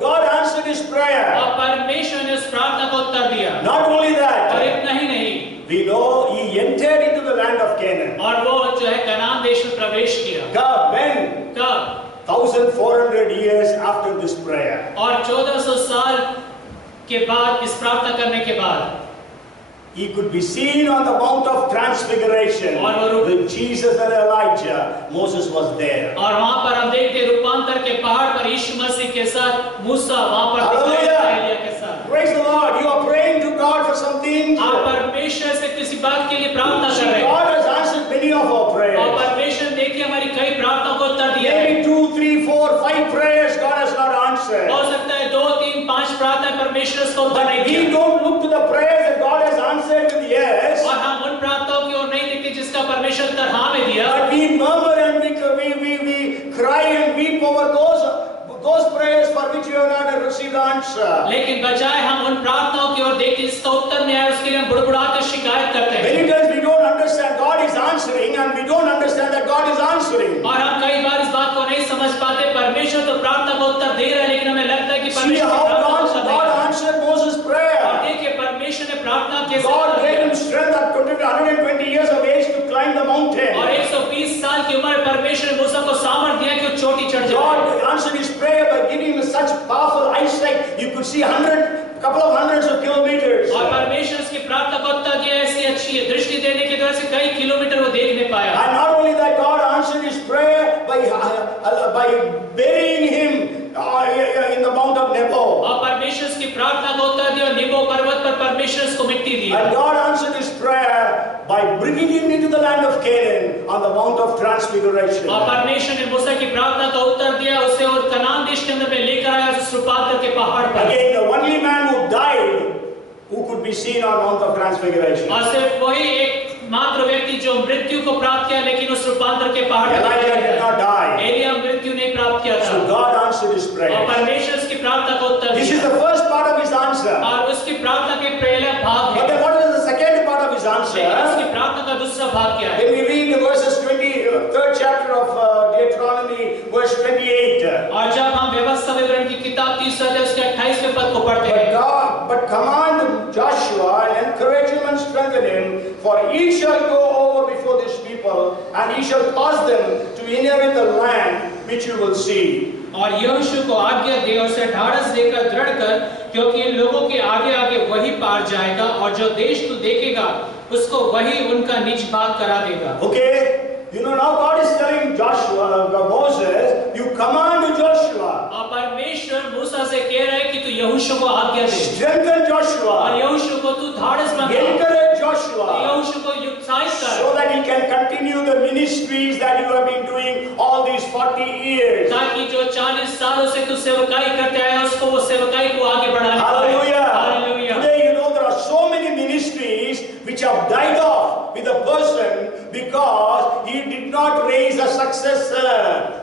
God answered his prayer. और परमेश्वर ने उस प्रार्थना को उत्तर दिया। Not only और that, इतना ही नहीं। we know he entered into the land of Canaan. और वो जो है कनान देश में प्रवेश किया। When? कब? 1400 years after this prayer. और 1400 साल के बाद इस प्रार्थना करने के बाद He could be seen on the Mount of Transfiguration with Jesus and Elijah. Moses was there. और वहाँ पर हम देखते रूपांतर के पहाड़ पर यीशु मसीह के साथ मूसा वहाँ पर Hallelujah. के साथ। Praise the Lord. You are praying to God for something. आप परमेश्वर से किसी बात के लिए प्रार्थना कर रहे हैं। God has answered many of our और prayers. परमेश्वर देखिए हमारी कई प्रार्थनाओं को उत्तर दिया है। Maybe 2, 3, 4, 5 prayers God has not answered. हो सकता है 2, 3, 5 प्रार्थना परमेश्वर उसको उत्तर नहीं We दिया। don't look to the prayers that God has answered with yes. और हम उन प्रार्थनाओं की ओर नहीं देखते जिसका परमेश्वर उत्तर हाँ में दिया। But we murmur and we cry and weep over those prayers for which you have not received the answer. लेकिन बजाय हम उन प्रार्थनाओं की ओर देखते जिसका उत्तर नहीं आया उसके लिए हम बुड़बुड़ाकर शिकायत करते हैं। Many times we don't understand God is answering and we don't understand that God is answering. और हम कई बार इस बात को नहीं समझ पाते परमेश्वर तो प्रार्थना को उत्तर दे रहा है लेकिन हमें लगता है कि See परमेश्वर how प्रार्थना को उत्तर God देगा। answered Moses' और prayer. देखिए परमेश्वर ने प्रार्थना कैसे God उत्तर gave दिया। him strength at 120 years of age to climb the mountain. और 120 साल की उम्र में परमेश्वर ने मूसा को सामर्थ्य दिया कि वो चोटी चढ़ जाए। God answered his prayer by giving him such powerful eyesight. You could see couple of hundreds of kilometers. और परमेश्वर उसकी प्रार्थना को उत्तर दिया ऐसी अच्छी दृष्टि देने की वजह से कई किलोमीटर वो देख नहीं पाया। And not only that, God answered his prayer by burying him in the Mount of Nebo. और परमेश्वर उसकी प्रार्थना को उत्तर दिया और निबो पर्वत पर परमेश्वर उसको मिट्टी दी। And God answered his prayer by bringing him into the land of Canaan on the Mount of Transfiguration. और परमेश्वर ने मूसा की प्रार्थना का उत्तर दिया उसे और कनान देश के अंदर में लेकर आया उस रूपांतर के पहाड़ पर। Again, the only man who died who could be seen on Mount of Transfiguration. और सिर्फ वही एक मात्र व्यक्ति जो मृत्यु को प्राप्त किया लेकिन उस रूपांतर के पहाड़ पर Elijah did not die. Elia मृत्यु नहीं प्राप्त किया था। So God answered his और prayer. परमेश्वर उसकी प्रार्थना को उत्तर This is दिया। the first part of his answer. और उसकी प्रार्थना के पहला भाग But है। then what is the second part of his लेकिन answer? उसकी प्रार्थना का दूसरा भाग क्या है? When we read the verses 23rd chapter of Deuteronomy, verse 28. और जब हम व्यवस्था विवरण की किताब 30 अध्याय उसके 28वें पद को पढ़ते हैं। But command Joshua and encourage him and strengthen him, for he shall go over before this people, and he shall cause them to inherit the land which you will see. और यहोशू को आज्ञा दे और उसे ढाढ़स देकर दृढ़ कर, क्योंकि इन लोगों के आगे आगे वही पार जाएगा और जो देश तू देखेगा उसको वही उनका निज भाग करा देगा। Okay, you know now यहोशू को आज्ञा दे strengthen और Joshua, यहोशू को तू धाड़स बना, encourage Joshua, यहोशू को उत्साहित कर so that he can continue the ministries that you have been doing all these 40 years. ताकि जो 40 सालों से तू सेवकाई करते आया उसको वो सेवकाई को आगे बढ़ाने पाए। Hallelujah. Hallelujah. Today, you know, there are so many ministries which have died off with a person because he did not raise a successor.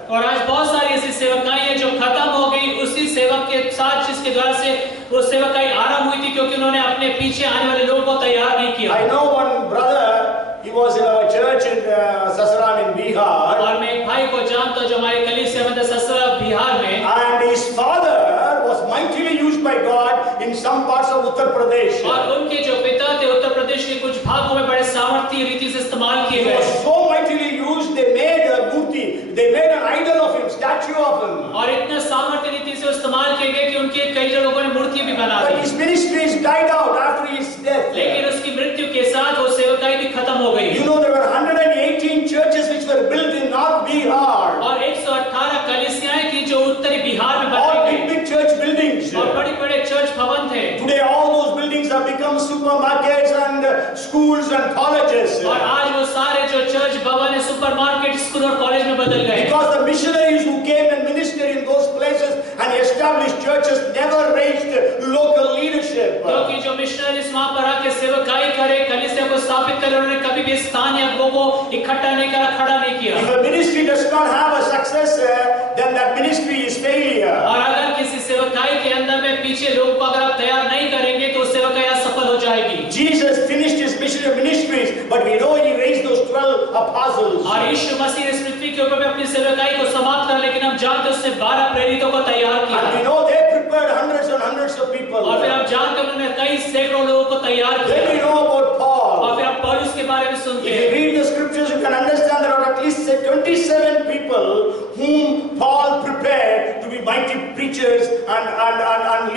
और आज बहुत सारी ऐसी सेवकाई है जो खत्म हो गई उसी सेवक के साथ जिसके द्वारा से वो सेवकाई आरंभ हुई थी, क्योंकि उन्होंने अपने पीछे आने वाले लोगों को तैयार नहीं किया। I know one brother, he was in our church in Sasaram in Bihar, और मैं एक भाई को जानता हूं जो हमारे कलीसिया में ससुरा बिहार में, and his father was mightily used by God in some parts of Uttar Pradesh. और उनके जो पिता थे उत्तर प्रदेश के कुछ भागों में बड़े सामर्थ्य रीति से इस्तेमाल किए He गए was so mightily used, they made a murti, they made an idol of him, statue of him. और इतना सामर्थ्य रीति से इस्तेमाल किए गए कि उनके कई लोगों ने मूर्ति भी बना But the, his ministries died out after his death. लेकिन उसकी मृत्यु के साथ वो सेवकाई भी खत्म हो गई। You know, there were 118 churches which were built in North Bihar. और 118 कलीसियाएं थी जो उत्तरी बिहार में All बनाई big, गई big church buildings. और बड़े-बड़े चर्च भवन थे। Today, all those buildings have become supermarkets and schools and colleges. और आज वो सारे जो चर्च भवन है सुपरमार्केट, स्कूल और कॉलेज में बदल गए, Because the missionaries who came and ministered in those places and established churches never raised local leadership. क्योंकि जो मिशनरीज वहां पर आके सेवकाई करे, कलीसिया को स्थापित करे, उन्होंने कभी भी स्थानीय लोगों को इकट्ठा नहीं करा, खड़ा नहीं किया। If a ministry does not have a successor, then that ministry is failure. और अगर किसी सेवकाई के अंदर में पीछे लोगों को अगर आप तैयार नहीं करेंगे तो सेवकाई असफल हो जाएगी। Jesus finished his missionary ministries, but we know he raised those 12 apostles. और यीशु मसीह ने इस पृथ्वी के ऊपर अपनी सेवकाई को समाप्त कर, लेकिन हम जानते हैं उसने 12 प्रेरितों को तैयार And we किया, know they prepared hundreds and hundreds of people. और फिर हम जानते हैं उन्होंने कई सैकड़ों लोगों को तैयार Then we किया। know about Paul. और फिर हम पौलुस के बारे में सुनते If you हैं, read the scriptures, you can understand there are at least 27 people whom Paul prepared to be mighty preachers and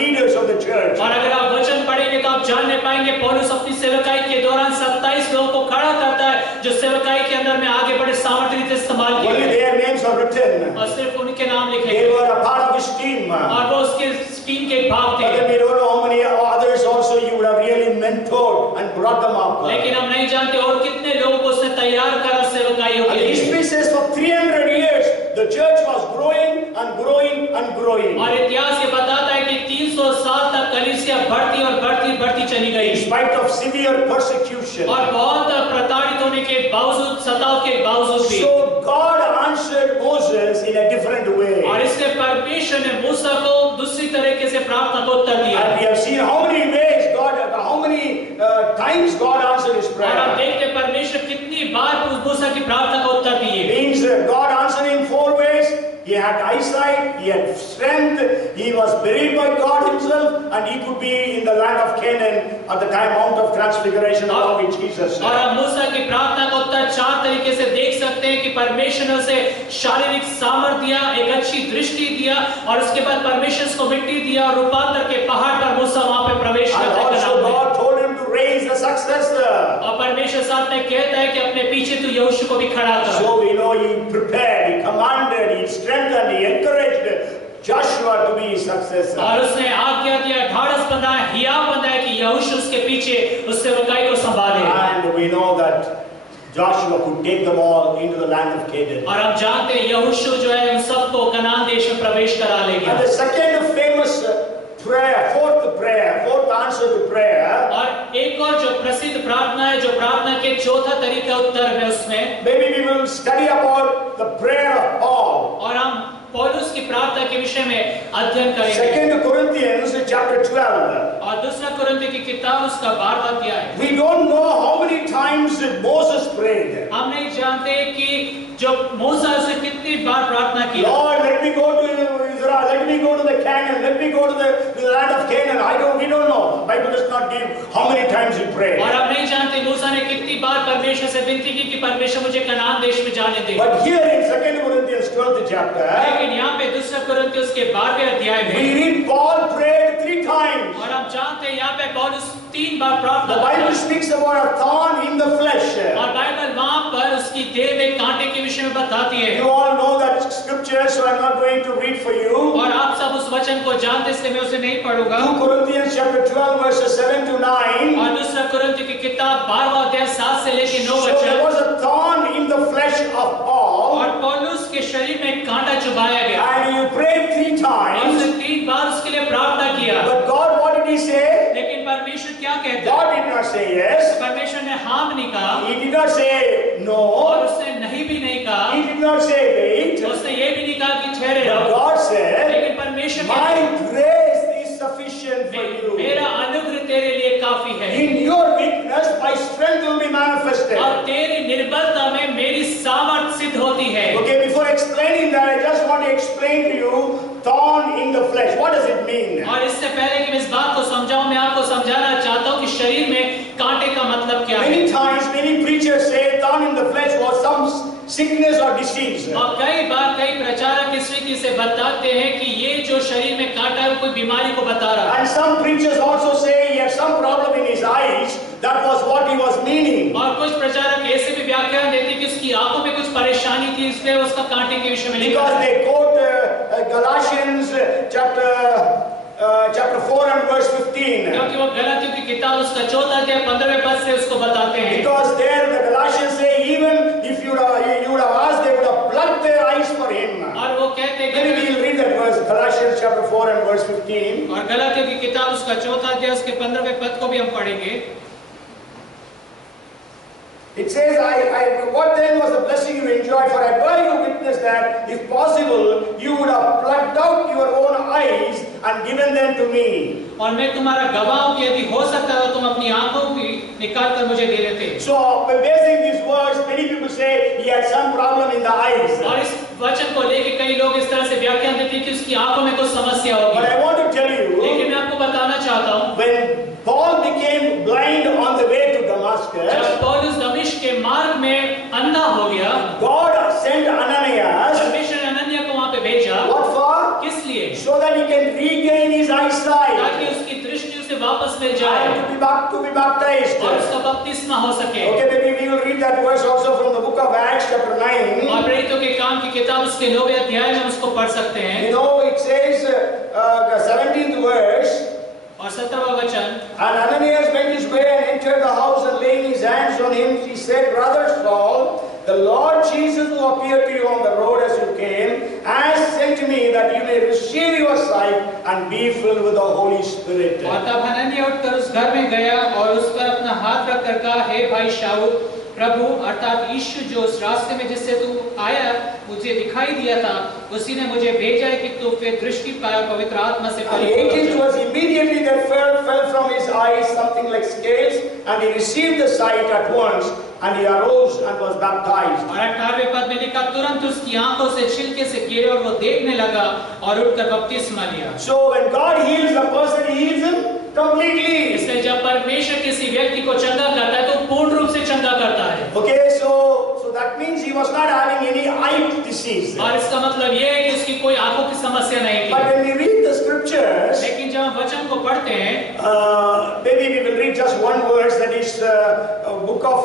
leaders of the church. और अगर आप वचन पढ़ेंगे तो आप जानने पाएंगे पौलुस अपनी सेवकाई के दौरान 27 लोगों को खड़ा करता है जो सेवकाई के अंदर में आगे बड़े सामर्थ्य रीति से इस्तेमाल किए Only गए, their names are written. और सिर्फ उनके नाम लिखे They गए, were a part of his team. और वो उसके टीम के एक भाग But थे। then we don't know how many others also you would have really mentored and brought them up. लेकिन हम नहीं जानते और कितने लोगों को उसने तैयार करा सेवकाइयों And के लिए। history says for 300 years the church was growing and growing and growing. और इतिहास ये बताता है कि 300 साल तक कलीसिया बढ़ती और बढ़ती बढ़ती चली In गई, spite of severe persecution. और बहुत प्रताड़ित होने के बावजूद, सताव के बावजूद भी। So God answered Moses in a different way. और इसलिए परमेश्वर ने मूसा को दूसरी तरीके से प्रार्थना को उत्तर दिया। And we have seen how many ways how many times God answered his और हम prayer. देखते हैं परमेश्वर कितनी बार उस मूसा की प्रार्थना का उत्तर दिए। Means God answered in 4 ways. He had eyesight, he had strength, he was buried by God himself, and he could be in the land of Canaan at the time Mount of Transfiguration along with Jesus. और हम मूसा की प्रार्थना का उत्तर 4 तरीके से देख सकते हैं कि परमेश्वर ने उसे शारीरिक सामर्थ्य दिया, एक अच्छी दृष्टि दिया, और उसके बाद परमेश्वर को मिट्टी दिया और रूपांतर के पहाड़ पर मूसा वहां पे प्रवेश And करता also है। God told him to raise a successor. और परमेश्वर साथ में कहता है कि अपने पीछे तू यहोशू को भी खड़ा कर। So we know he prepared, he commanded, he strengthened, he encouraged Joshua to be his successor. और उसने आज्ञा दिया, ढाढ़स बंधाया, हियाव बंधाया कि यहोशू उसके पीछे उस सेवकाई को संभाले। And we know that Joshua could take them all into the land of Canaan. और हम जानते हैं यहोशू जो है उन सबको कनान देश में प्रवेश करा ले गया। And the second famous prayer, fourth answer to prayer, और एक और जो प्रसिद्ध प्रार्थना है, जो प्रार्थना के चौथा तरीका उत्तर है उसमें, maybe we will study about the prayer of Paul. और हम पौलुस की प्रार्थना के विषय में अध्ययन करेंगे। 2 Corinthians chapter 12. और दूसरा कुरिन्थियों की किताब उसका 12वां अध्याय। We don't know how many times Moses prayed. हम नहीं जानते कि जो मूसा से कितनी बार प्रार्थना की। Lord, let me go to Israel, let me go to the Canaan, let me go to the land of Canaan. We don't know. The Bible does not give how many times he prayed. और हम नहीं जानते मूसा ने कितनी बार परमेश्वर से विनती की कि परमेश्वर मुझे कनान देश में जाने दे। But here in 2 Corinthians 12th chapter, लेकिन यहाँ पे दूसरा कुरिन्थियों के 12वें अध्याय we में read Paul prayed 3 times. और हम जानते हैं यहाँ पे पौलुस 3 बार The प्रार्थना Bible करता है। speaks about a thorn in the flesh. और बाइबल वहाँ पर उसकी देह में कांटे के विषय में बताती है। You all know that scripture, so I'm not going to read for you. और आप सब उस वचन को जानते इसलिए मैं उसे नहीं पढ़ूंगा। 2 Corinthians chapter 12 verses 7 to 9. और दूसरा कुरिन्थियों की किताब 12वां अध्याय 7 से लेकर 9 So there वचन। was a thorn in the flesh of Paul, और पौलुस के शरीर में कांटा चुभाया गया and you prayed 3 और times. उसने 3 बार उसके लिए प्रार्थना किया। But God, what did He say? लेकिन परमेश्वर क्या कहता है? God did not say yes. परमेश्वर ने हाँ भी नहीं कहा He did not say और no. उसने नहीं भी नहीं कहा। He did not say wait. उसने ये भी नहीं कहा कि ठहरे But रहो। God said, लेकिन परमेश्वर कहता my है, grace is sufficient for you. मेरा अनुग्रह तेरे लिए काफी है In your weakness, my strength will be manifested. और तेरी निर्बलता में मेरी सामर्थ सिद्ध होती है। Okay, before explaining that, I just want to explain to you thorn in the flesh. What does it mean? और इससे पहले कि मैं इस बात को समझाऊं, मैं आपको समझाना चाहता हूं कि शरीर में कांटे का मतलब क्या है। Many times, many preachers say thorn in the flesh was some sickness or disease. और कई बार कई प्रचारक इस रीति से बताते हैं कि ये जो शरीर में कांटा है वो कोई बीमारी को बता रहा है। And some preachers also say he had some problem in his eyes. That was what he was meaning. और कुछ प्रचारक ऐसे भी व्याख्यान देते हैं कि उसकी आंखों में कुछ परेशानी थी इसलिए उसका कांटे के विषय में लिखा Because है। they quote Galatians chapter 4 and verse 15. क्योंकि वो गलातियों की किताब उसका 4 अध्याय 15वें पद से उसको बताते हैं। Because there the Galatians say even if you would have asked, they would have plugged their eyes for him. और वो कहते हैं Maybe we कि will read that verse, Galatians chapter 4 and verse 15. और गलातियों की किताब उसका 4 अध्याय उसके 15वें पद को भी हम पढ़ेंगे। It says, what then was the blessing you enjoyed? For I bear you witness that, if possible, you would have plucked out your own eyes and given them to me. और मैं तुम्हारा गवाह हूं कि यदि हो सकता तो तुम अपनी आंखों की निकाल कर मुझे दे देते। So, by basing this verse, many people say he had some problem in the eyes. और इस वचन को लेके कई लोग इस तरह से व्याख्यान देते हैं कि उसकी आंखों में कुछ समस्या But होगी। I want to tell लेकिन you, मैं आपको बताना चाहता हूं, when Paul became blind on the way to Damascus, जब पौलुस दमिश्क के मार्ग में अंधा हो गया, God sent Ananias. परमेश्वर ने अनन्या को वहां पे भेजा। What for? किस लिए? So that he can regain his eyesight ताकि उसकी दृष्टि उसे वापस मिल जाए and to be baptized. और उसका बपतिस्मा हो सके। Okay, maybe we will read that verse also from the book of Acts, chapter 9. और प्रेरितों के काम की किताब उसके 9वें अध्याय में उसको पढ़ सकते हैं। You know, it says, the 17th verse, और 17वां वचन, and Ananias went his way and entered the house, and laying his hands on him, he said, Brother Saul, the Lord Jesus who appeared to you on the road as you came, has sent me that you may receive your sight and be filled with the Holy Spirit. और तब हनन्याह उठकर उस घर में गया और उस पर अपना हाथ रखकर कहा, हे भाई शाऊल, प्रभु अर्थात यीशु जो उस रास्ते में जिससे तू आया मुझे दिखाई दिया था, उसी ने मुझे भेजा है कि तू फिर दृष्टि पाए पवित्र आत्मा से And 18th verse, immediately there fell from his eyes something like scales, and he received the sight at once, and he arose and was baptized. और 18वें पद में लिखा, तुरंत उसकी आंखों से छिलके से गिरे और वो देखने लगा और उठकर बपतिस्मा लिया। So when God heals a person, he heals him completely. इसलिए जब परमेश्वर किसी व्यक्ति को चंगा करता है तो पूर्ण रूप से चंगा करता है। Okay, so that means he was not having any eye disease. और इसका मतलब ये है कि उसकी कोई आंखों की समस्या नहीं But थी। when we read the scriptures, लेकिन जब हम वचन को पढ़ते हैं, maybe we will read just one verse, that is book of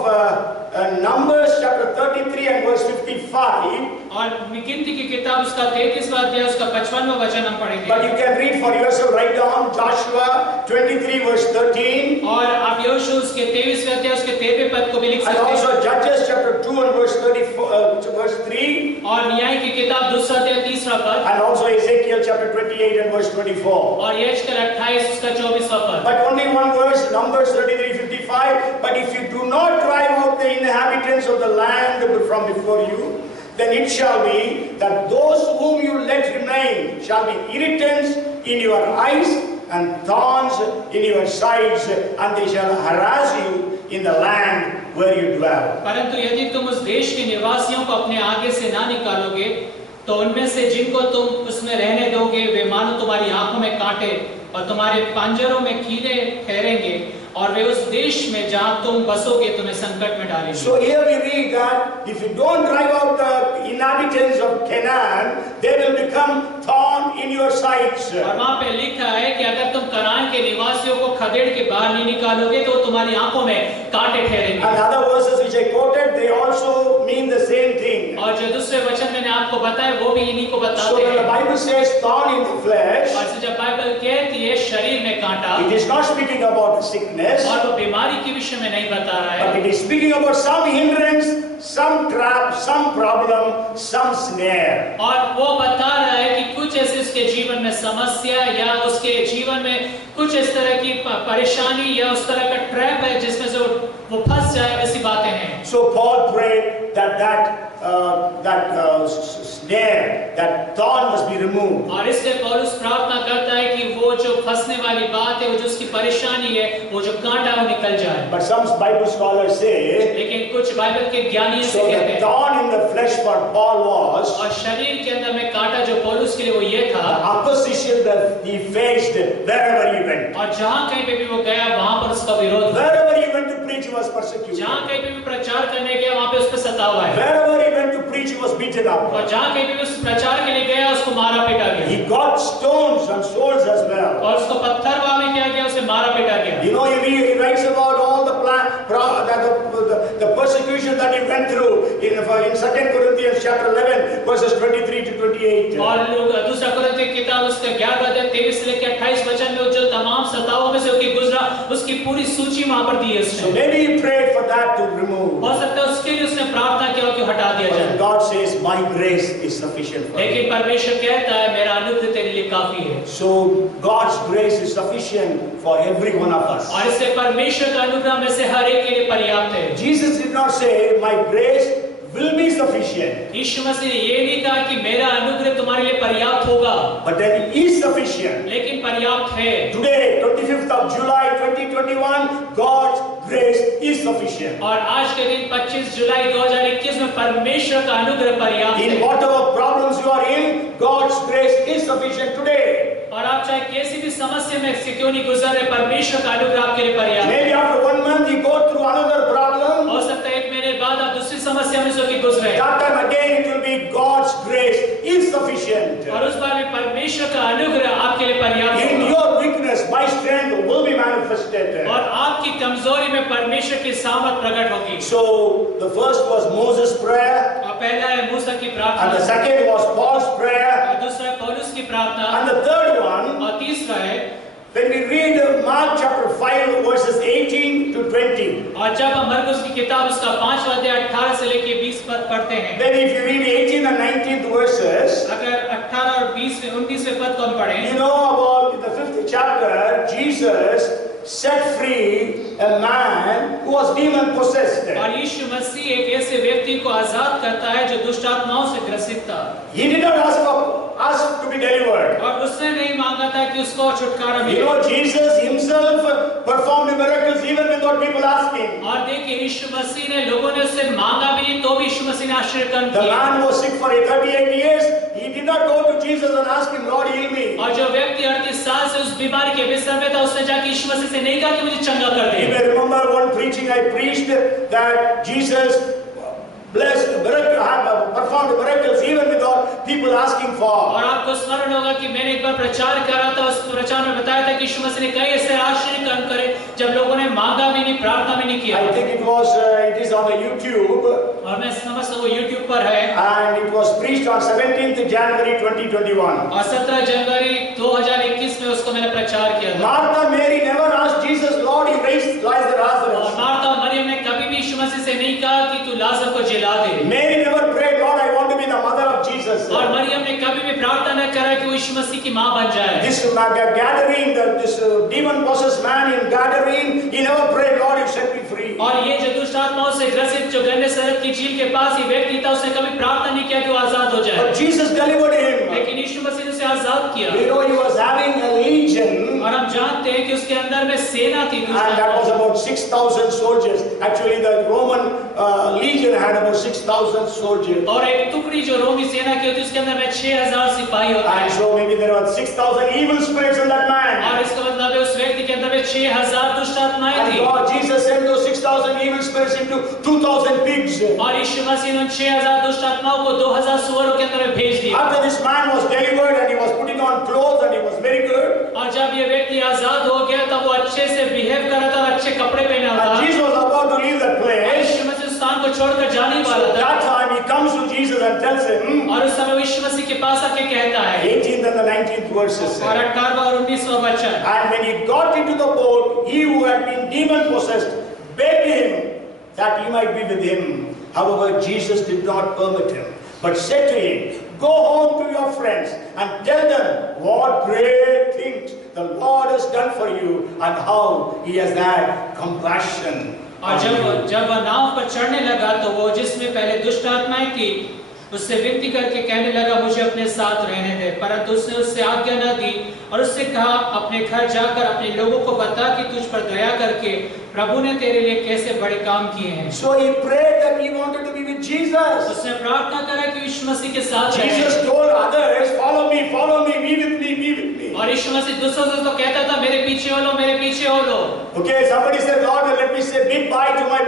Numbers chapter 33 and verse 55. और गिनती की किताब उसका 33वां अध्याय उसका 55वां वचन हम पढ़ेंगे। But you can read for yourself, write down Joshua 23 verse 13. और आप यहोशू उसके 23वें अध्याय उसके 13वें पद को भी लिख And सकते हैं। also Judges chapter 2 and verse 3. और न्याय की किताब 2 अध्याय 3वां पद And also Ezekiel chapter 28 and verse 24. और यहेजकेल 28 उसका 24वां पद। But only one verse, Numbers 33:55. But if you do not drive out the inhabitants of the land from before you, then it shall be that those whom you let remain shall be irritants in your eyes and thorns in your sides, and they shall harass you in the land where you dwell. परंतु यदि तुम उस देश के निवासियों को अपने आगे से ना निकालोगे, तो उनमें से जिनको तुम उसमें रहने दोगे वे मानो तुम्हारी आंखों में कांटे और तुम्हारे पंजरों में कीड़े ठहरेंगे, और वे उस देश में जहां तुम बसोगे तुम्हें संकट में डालेंगे। So here we read that if you don't drive out the inhabitants of Canaan, they will become thorn in your sides. और वहां पे लिखा है कि अगर तुम कनान के निवासियों को खदेड़ के बाहर नहीं निकालोगे तो तुम्हारी आंखों में कांटे ठहरेंगे। And other verses which I quoted, they also mean the same thing. और जो दूसरे वचन मैंने आपको आपको बताए वो भी इन्हीं को So बताते when the हैं। Bible says thorn in the flesh, और जब बाइबल कहती है शरीर में कांटा, it is not speaking about sickness, और वो बीमारी के विषय में नहीं बता रहा but है, it is speaking about some hindrance, some trap, some problem, some snare. और वो बता रहा है कि कुछ ऐसे उसके जीवन में समस्या या उसके जीवन में कुछ इस तरह की परेशानी या उस तरह का ट्रैप है जिसमें से वो फंस जाए, ऐसी बातें हैं। So Paul prayed that snare, that thorn must be removed. और इसलिए पौलुस प्रार्थना करता है कि वो जो फंसने वाली बात है, वो जो उसकी परेशानी है, वो जो कांटा है वो निकल जाए। But some Bible scholars say, लेकिन कुछ बाइबल के ज्ञानी so से कहते the हैं, thorn in the flesh for Paul was और शरीर के अंदर में कांटा जो पौलुस के लिए वो ये था, opposition that he faced wherever he went. और जहाँ कहीं पे भी वो गया वहाँ पर उसका विरोध हुआ। Wherever he went to preach, he was persecuted. जहाँ कहीं पे भी प्रचार करने गया वहाँ पे उस पर सताव है, Wherever he went to preach, he was beaten up. और जहाँ कहीं पे भी उस प्रचार के लिए गया उसको मारा पीटा गया, He got stones and swords as well. और उसको पत्थर वहाँ में क्या किया, उसे मारा पीटा गया। You know, he writes about all the the persecution that he went through in 2 Corinthians chapter 11 verses 23 to 28. और लोग दूसरा कुरिन्थियों की किताब उसका 11 अध्याय 23 से लेकर 28 वचन में जो तमाम सताओं में से होके गुजरा उसकी पूरी सूची वहाँ पर दी है So उसने। maybe he prayed for that to remove. हो सकता है उसके लिए उसने प्रार्थना किया कि हटा दिया But जाए, God says, my grace is sufficient for you. लेकिन परमेश्वर कहता है मेरा अनुग्रह तेरे लिए काफी है। So God's grace is sufficient for every one of us. और इससे परमेश्वर का अनुग्रह में से हर एक के लिए पर्याप्त है। Jesus did not say, my grace will be sufficient. यीशु मसीह ने ये नहीं कहा कि मेरा अनुग्रह तुम्हारे लिए पर्याप्त होगा, But then it is sufficient. लेकिन पर्याप्त है। Today, 25th of July 2021, God's grace is sufficient. और आज के दिन 25 जुलाई 2021 में परमेश्वर का अनुग्रह पर्याप्त In है। whatever problems you are in, God's grace is sufficient today. और आप चाहे कैसी भी समस्या में से क्यों नहीं गुजर रहे, परमेश्वर का अनुग्रह आपके लिए पर्याप्त है। Maybe after 1 month you go through another problem. हो सकता है 1 महीने बाद आप दूसरी समस्या में से होके गुजरे, That time again it will be God's grace is sufficient. और उस बार में परमेश्वर का अनुग्रह आपके लिए पर्याप्त In होगा, your weakness, my strength will be manifested. और आपकी कमजोरी में परमेश्वर की सामर्थ प्रकट होगी। So the first was Moses' prayer, और पहला है मूसा की and the प्रार्थना, second was Paul's prayer, और दूसरा है पौलुस की प्रार्थना, and the third one, और तीसरा है when we read Mark chapter 5 verses 18 to 20, और जब हम मरकुस की किताब उसका 5वां अध्याय 18 से लेके 20 पद पढ़ते हैं, then if you read 18 and 19th verses, अगर 18 और 19वें पद को हम पढ़ें, you know about in the 5th chapter, Jesus set free a man who was demon possessed. और यीशु मसीह एक ऐसे व्यक्ति को आजाद करता है जो दुष्ट आत्माओं से ग्रसित था, He did not ask to be delivered. और उसने नहीं मांगा था कि उसको छुटकारा You मिले। know, Jesus himself performed miracles even without people asking. और देखिए यीशु मसीह ने, लोगों ने उससे मांगा भी नहीं तो भी यीशु मसीह ने आश्चर्य कर्म The किए। man was sick for 38 years. He did not go to Jesus and ask him, Lord, heal me. और जो व्यक्ति 38 साल से उस बीमारी के बिस्तर में था, उसने जाके यीशु मसीह से नहीं कहा कि मुझे चंगा कर You they. may remember one preaching I preached that Jesus blessed, performed miracles even without people asking for. और आपको स्मरण होगा कि मैंने एक बार प्रचार करा था, उस प्रचार में बताया था कि यीशु मसीह ने कई ऐसे आश्चर्य कर्म करे जब लोगों ने मांगा भी नहीं, प्रार्थना भी नहीं किया। I think it is on the YouTube, और मैं समझता हूँ वो YouTube पर है, and it was preached on 17th January 2021. और 17 जनवरी 2021 में उसको मैंने प्रचार किया था। Martha Mary never asked Jesus, Lord, he raised और Lazarus. मार्था और मरियम ने कभी भी यीशु मसीह से नहीं कहा कि तू लाजर को जिला दे, Mary never prayed, Lord, I want to be the mother of Jesus. और मरियम ने कभी भी प्रार्थना न करा कि वो यीशु मसीह की मां बन जाए। This gathering, this demon-possessed man in gathering, he never prayed, Lord, you set me free. और ये जो दुष्ट आत्माओं से ग्रसित जो गन्नेसरत की झील के पास ये व्यक्ति था, उसने कभी प्रार्थना नहीं किया कि वो आजाद हो जाए, But Jesus delivered him. लेकिन यीशु मसीह ने उसे आजाद किया। We know he was having a legion, और हम जानते हैं कि उसके अंदर में सेना थी, and that was about 6,000 soldiers. Actually, the Roman legion had about 6,000 soldiers. और एक टुकड़ी जो रोमी सेना की होती है उसके अंदर में 6000 सिपाही होते And हैं, so maybe there were 6,000 evil spirits in that man. और इसका मतलब है उस व्यक्ति के अंदर में 6000 दुष्ट आत्माएं And थी, God, Jesus sent those 6,000 evil spirits into 2,000 pigs. और यीशु मसीह ने उन 6000 दुष्ट आत्माओं को 2000 सुअरों के अंदर में भेज दिया। After this man was delivered and he was putting on clothes and he was very good, और जब ये व्यक्ति आजाद हो गया तब वो अच्छे से बिहेव कर रहा था और अच्छे कपड़े पहना and था, Jesus was about to leave that और place. यीशु मसीह उस स्थान को छोड़कर जाने So वाला at था, that time he comes to Jesus and tells him, और उस समय यीशु मसीह के पास आके कहता है 18th and the 19th verses. और 18वां और 19वां वचन, And when he got into the boat, he who had been demon possessed begged him that he might be with him. However, Jesus did not permit him, but said to him, go home to your friends and tell them what great things the Lord has done for you and how he has had compassion. और जब वह नाव पर चढ़ने लगा तो वो जिसमें पहले दुष्ट आत्माएं थी उससे विनती करके कहने लगा मुझे अपने साथ रहने दे, परंतु उसने उससे आज्ञा न दी और उससे कहा अपने घर जाकर अपने लोगों को बता कि तुझ पर दया करके प्रभु ने तेरे लिए कैसे बड़े काम किए हैं। So he prayed that he wanted to be with Jesus. उसने प्रार्थना करा कि यीशु मसीह के साथ Jesus रहे। told others, follow me, be with me, be with me. और यीशु मसीह दूसरों से तो कहता था मेरे पीछे हो लो, मेरे पीछे हो लो। Okay, somebody said, Lord, let me say goodbye to my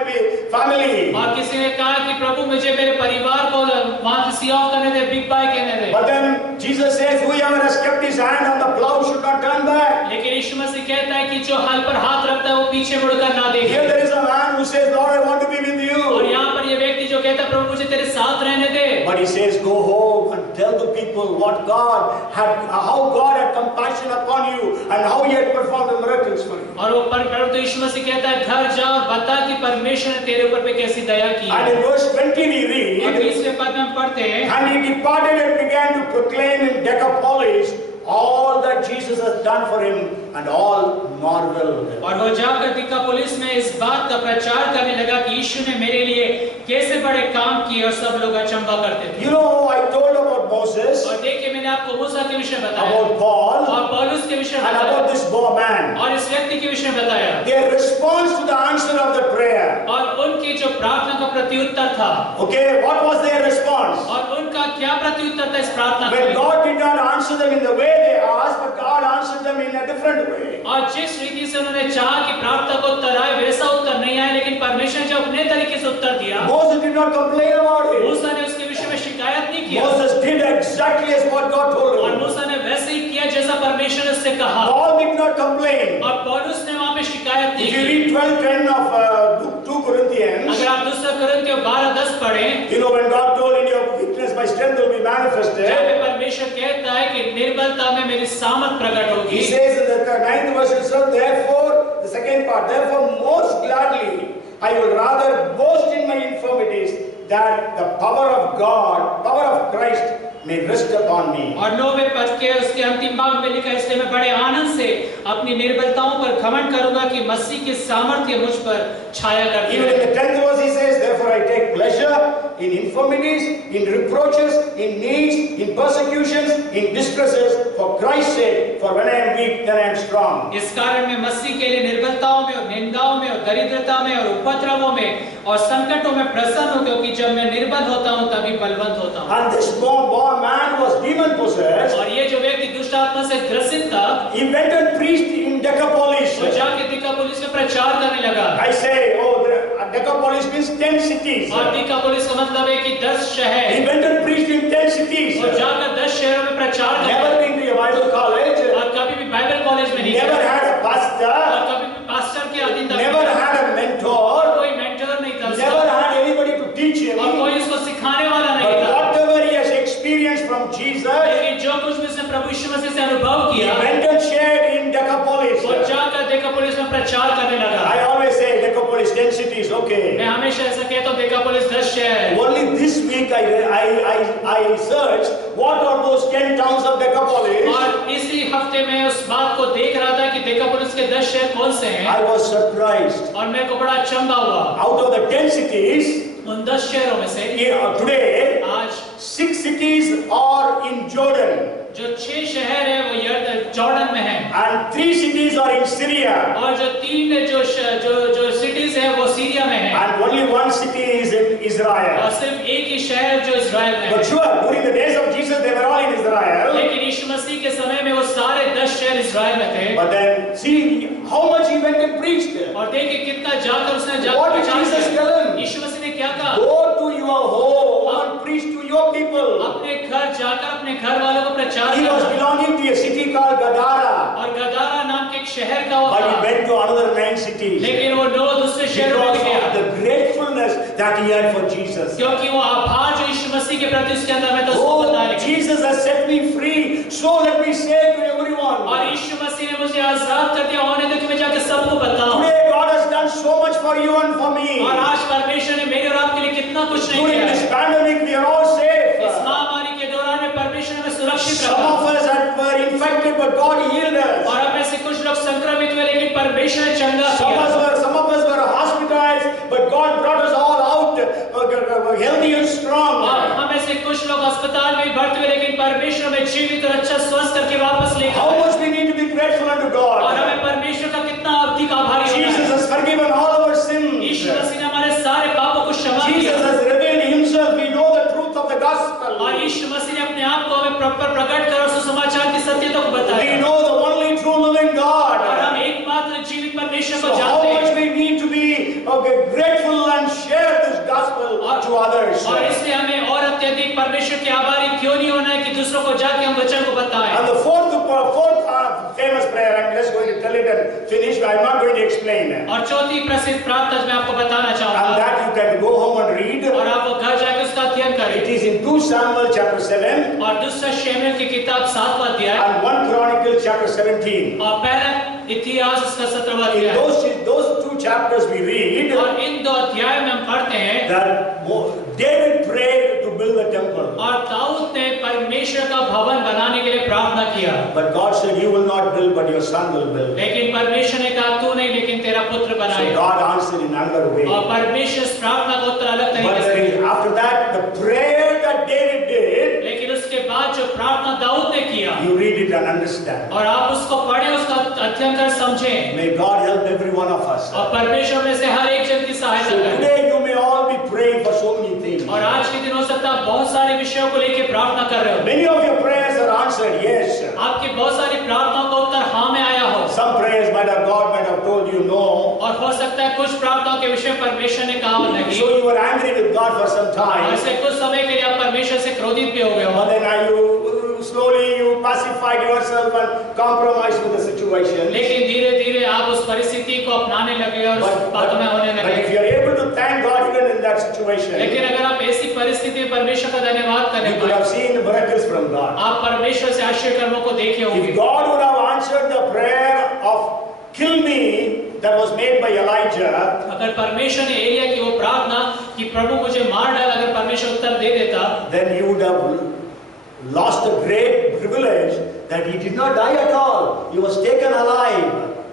family. और किसी ने कहा कि प्रभु मुझे मेरे परिवार को वहां से सी ऑफ करने दे, बिग बाय कहने दे। But then Jesus says, whoever has kept his hand on the plow should not turn back. लेकिन यीशु मसीह कहता है कि जो हल पर हाथ रखता है वो पीछे मुड़कर ना देखे। Here there is a man who says, Lord, I want to be with और you. यहाँ पर ये व्यक्ति जो कहता है प्रभु मुझे तेरे साथ रहने दे। But he says, go home and tell the people what God had, how God had compassion upon you and how he had performed the miracles for you. और वो परंतु यीशु मसीह कहता है घर जा और बता कि परमेश्वर ने तेरे ऊपर पे कैसी दया की है। And in verse 20 we और read, 20वें पद में हम पढ़ते हैं, and he departed and began to proclaim in Decapolis all that Jesus has done for him, and all marveled. और वो जाकर दिकापुलिस में इस बात का प्रचार करने लगा कि यीशु ने मेरे लिए कैसे बड़े काम किए और सब लोग अचंभा करते थे। You know, I told about Moses, और देखिए मैंने आपको मूसा के विषय बताया about Paul, और पौलुस के विषय and बताया about this poor man. और इस व्यक्ति के विषय बताया Their response to the answer of the prayer. और उनकी जो प्रार्थना का प्रत्युत्तर था। Okay, what was their response? और उनका क्या प्रत्युत्तर था इस प्रार्थना When का? God did not answer them in the way they asked, but God answered them in a different way. और जिस रीति से उन्होंने चाहा कि प्रार्थना को उत्तर आए वैसा उत्तर नहीं आया, लेकिन परमेश्वर ने अपने तरीके से उत्तर दिया। Moses did not complain about it. मूसा ने उसके विषय में शिकायत नहीं किया Moses did exactly as what God told और him. मूसा ने वैसे ही किया जैसा परमेश्वर ने उससे कहा। Paul did not complain. और पौलुस ने वहां पे शिकायत नहीं If you की। read 12:10 of 2 Corinthians, अगर आप 2 Corinthians 12:10 पढ़ें, you know when God told in your weakness my strength will be manifested, जहाँ पे परमेश्वर कहता है कि निर्बलता में मेरी सामर्थ प्रकट होगी। he says in the 9th verse itself, therefore, the second part, therefore most gladly I will rather boast in my infirmities that the power of God, power of Christ may rest upon me. और 9वें पद के उसके अंतिम भाग में लिखा है, इसलिए मैं बड़े आनंद से अपनी निर्बलताओं पर घमंड करूंगा कि मसीह की सामर्थ्य मुझ पर छाया करती Even in है। the 10th verse he says, therefore I take pleasure in infirmities, in reproaches, in needs, in persecutions, in distresses, for Christ's sake, for when I am weak, then I am strong. इस कारण मैं मसीह के लिए निर्बलताओं में और निंदाओं में और दरिद्रता में और उपद्रवों में और संकटों में प्रसन्न हूं, क्योंकि जब मैं निर्बल होता हूं तभी बलवंत होता हूं। And this poor man was demon possessed. और ये जो व्यक्ति दुष्ट आत्मा से ग्रसित था, He went and preached in Decapolis. वो जाके दिकापुलिस में प्रचार करने लगा। I say, Decapolis means 10 cities. और दिकापुलिस का मतलब है कि 10 शहर। He went and preached in 10 cities. वो जाकर 10 शहरों में प्रचार करने Never been to a Bible college. और कभी भी बाइबल कॉलेज में नहीं Never गया had a pastor. और कभी भी पास्टर के अधीन था। Never had a mentor. और कोई मेंटर नहीं था उसका। Never had anybody to teach him. और कोई उसको सिखाने वाला नहीं But था। whatever he has experienced from Jesus, लेकिन जो कुछ भी उसने प्रभु यीशु मसीह से अनुभव he किया, went and shared in Decapolis. वो जाकर दिकापुलिस में प्रचार करने लगा। I always say Decapolis, 10 cities, okay. मैं हमेशा ऐसा कहता हूँ, दिकापुलिस 10 शहर। Only this week I searched what are those 10 towns of Decapolis. और इसी हफ्ते में उस बात को देख रहा था कि दिकापुलिस के 10 शहर कौन से हैं, I was surprised. और मेरे को बड़ा अचंभा हुआ। Out of the 10 cities, उन 10 शहरों में से today, आज 6 cities are in Jordan. जो 6 शहर है वो जॉर्डन में है, And 3 cities are in Syria. और जो 3 जो सिटीज है वो सीरिया में है, And only 1 city is in Israel. और सिर्फ एक ही शहर जो इजराइल में But है। sure, during the days of Jesus, they were all in Israel. लेकिन यीशु मसीह के समय में वो सारे 10 शहर इजराइल में थे। But then, see how much he went and preached. और देखिए कितना जाकर उसने What did Jesus tell him? यीशु मसीह ने क्या कहा? Go to your home and preach to your people. अपने घर जाकर अपने घर वालों को प्रचार He was करना। belonging to a city called Gadara. और गदारा नाम के एक शहर का वो But he था, went to another 9 cities. लेकिन वो 9 दूसरे शहरों में Because गया, of the gratefulness that he had for Jesus. क्योंकि वो आभार जो यीशु मसीह के प्रति उसके अंदर में तो उसको Oh, बताया। Jesus has set me free, so let me say to everyone. और यीशु मसीह ने मुझे आजाद कर दिया, होने दो कि मैं जाके सबको बताऊं। Today God has done so much for you and for me. और आज परमेश्वर ने मेरे और आपके लिए कितना कुछ नहीं During किया this है। pandemic, we are all safe. इस महामारी के दौरान में परमेश्वर ने सुरक्षित Some रखा। of us were infected, but God healed us. और हम में से कुछ लोग संक्रमित हुए, लेकिन परमेश्वर ने चंगा किया। Some of us were hospitalized, but God brought us all out healthy and strong. और हम में से कुछ लोग अस्पताल में भर्ती हुए, लेकिन परमेश्वर में जीवित और अच्छा स्वस्थ करके वापस लेकर How आए। much we need to be grateful unto और God. हमें परमेश्वर का कितना अधिक आभारी होना Jesus है। has forgiven all our sins. यीशु मसीह ने हमारे सारे पापों को क्षमा Jesus किया। has revealed himself. We know the truth of the gospel. और यीशु मसीह ने अपने आप को हमें प्रकट कर और सुसमाचार की सत्यता को We बताया। know the only true living और God. हम एकमात्र जीवित परमेश्वर So को how जानते much हैं। we need to be grateful and share this gospel to others. और इसलिए हमें और अत्यधिक परमेश्वर के आभारी क्यों नहीं होना है कि दूसरों को जाके हम वचन को बताएं। And the fourth famous prayer, I'm just going to tell it and finish. I'm not going to explain. और चौथी प्रसिद्ध प्रार्थना मैं आपको बताना And चाहूंगा, that you can go home and read. और आप वो घर जाके उसका अध्ययन It करें। is in 2 Samuel chapter 7 और दूसरा शमूएल की किताब 7वां अध्याय and 1 Chronicles chapter 17. और पहला इतिहास उसका 17वां In अध्याय। those two chapters we read और इन दो अध्याय में हम पढ़ते हैं that David prayed to build the temple. और दाऊद ने परमेश्वर का भवन बनाने के लिए प्रार्थना किया, But God said, you will not build, but your son will build. लेकिन परमेश्वर ने कहा तू नहीं लेकिन तेरा पुत्र So बनाएगा। God answered in another way. और परमेश्वर इस प्रार्थना का उत्तर अलग But तरीके से there is, दिया। after that, the prayer that David did, लेकिन उसके बाद जो प्रार्थना दाऊद ने किया, you read it and understand. और आप उसको पढ़ें, उसका अध्ययन कर समझें, May God help every one of us. और परमेश्वर में से हर एक जन की So सहायता करें। today you may all be praying for so many things. और आज के दिन हो सकता है आप बहुत सारे विषयों को लेकर प्रार्थना कर रहे हो। Many of your prayers are answered, yes. आपकी बहुत सारी प्रार्थनाओं का उत्तर हाँ में आया हो, Some prayers God might have told you no. और हो सकता है कुछ प्रार्थनाओं के विषय परमेश्वर ने कहा हो नहीं। So you were angry with God for some time. ऐसे कुछ समय के लिए आप परमेश्वर से क्रोधित भी हो गए हो, But then slowly you pacified yourself and compromised with the situation. लेकिन धीरे धीरे आप उस परिस्थिति को अपनाने लगे और उस बातों में होने But लगे। if you are able to thank God even in that situation, लेकिन अगर आप ऐसी परिस्थिति में परमेश्वर का धन्यवाद you करें, could have seen miracles from God. आप परमेश्वर से आश्चर्य कर्मों को देखे होंगे। If God would have answered the prayer of kill me that was made by Elijah, अगर परमेश्वर ने एलिया की वो प्रार्थना कि प्रभु मुझे मार डाल, अगर परमेश्वर उत्तर दे देता, then you would have lost a great privilege that he did not die at all. He was taken alive.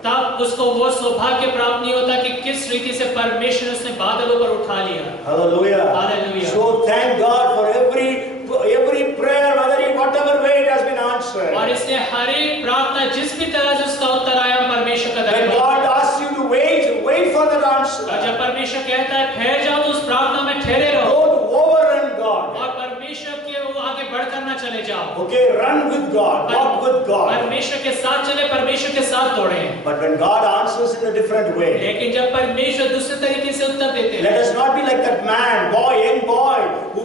तब उसको वो सौभाग्य प्राप्त नहीं होता कि किस रीति से परमेश्वर ने उसने बादलों पर उठा लिया। Hallelujah. Hallelujah. So thank God for every prayer, whatever way it has been answered. और इसलिए हर एक प्रार्थना जिस भी तरह से उसका उत्तर आया, परमेश्वर का When धन्यवाद। God asks you to wait for that answer. और जब परमेश्वर कहता है ठहर जाओ, तो उस प्रार्थना में ठहरे रहो Don't overrun God. और परमेश्वर के वो आगे बढ़कर ना चले जाओ। Okay, run with God, walk with God. परमेश्वर के साथ चले, परमेश्वर के साथ दौड़ें। But when God answers in a different way, लेकिन जब परमेश्वर दूसरे तरीके से उत्तर देते let हैं, us not be like that young boy who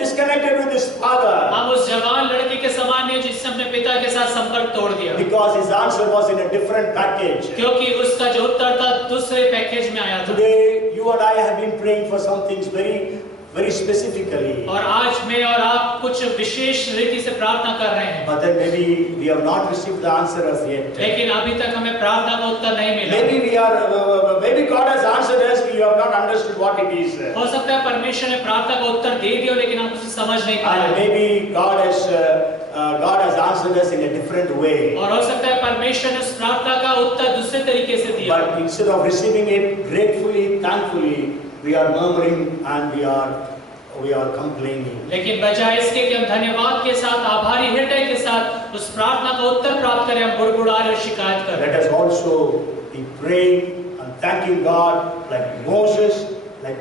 disconnected with his father हम उस जवान लड़के के समान नहीं जिसने अपने पिता के साथ संपर्क तोड़ दिया, because his answer was in a different package. क्योंकि उसका जो उत्तर था दूसरे पैकेज में आया था। Today, you and I have been praying for some things very specifically. और आज मैं और आप कुछ विशेष रीति से प्रार्थना कर रहे हैं, But then maybe we have not received the answer as yet. लेकिन अभी तक हमें प्रार्थना का उत्तर नहीं मिला। Maybe God has answered us, we have not understood what it is. हो सकता है परमेश्वर ने प्रार्थना का उत्तर दे दिया, लेकिन हम उसे समझ नहीं पा And रहे। maybe God has answered us in a different way. और हो सकता है परमेश्वर ने उस प्रार्थना का उत्तर दूसरे तरीके से दिया, But instead of receiving it gratefully, thankfully, we are murmuring and we are complaining. लेकिन बजाय इसके कि हम धन्यवाद के साथ, आभारी हृदय के साथ उस प्रार्थना का उत्तर प्राप्त करें, हम बुड़बुड़ा रहे और शिकायत कर रहे हैं। Let us also be praying and thanking God like Moses, like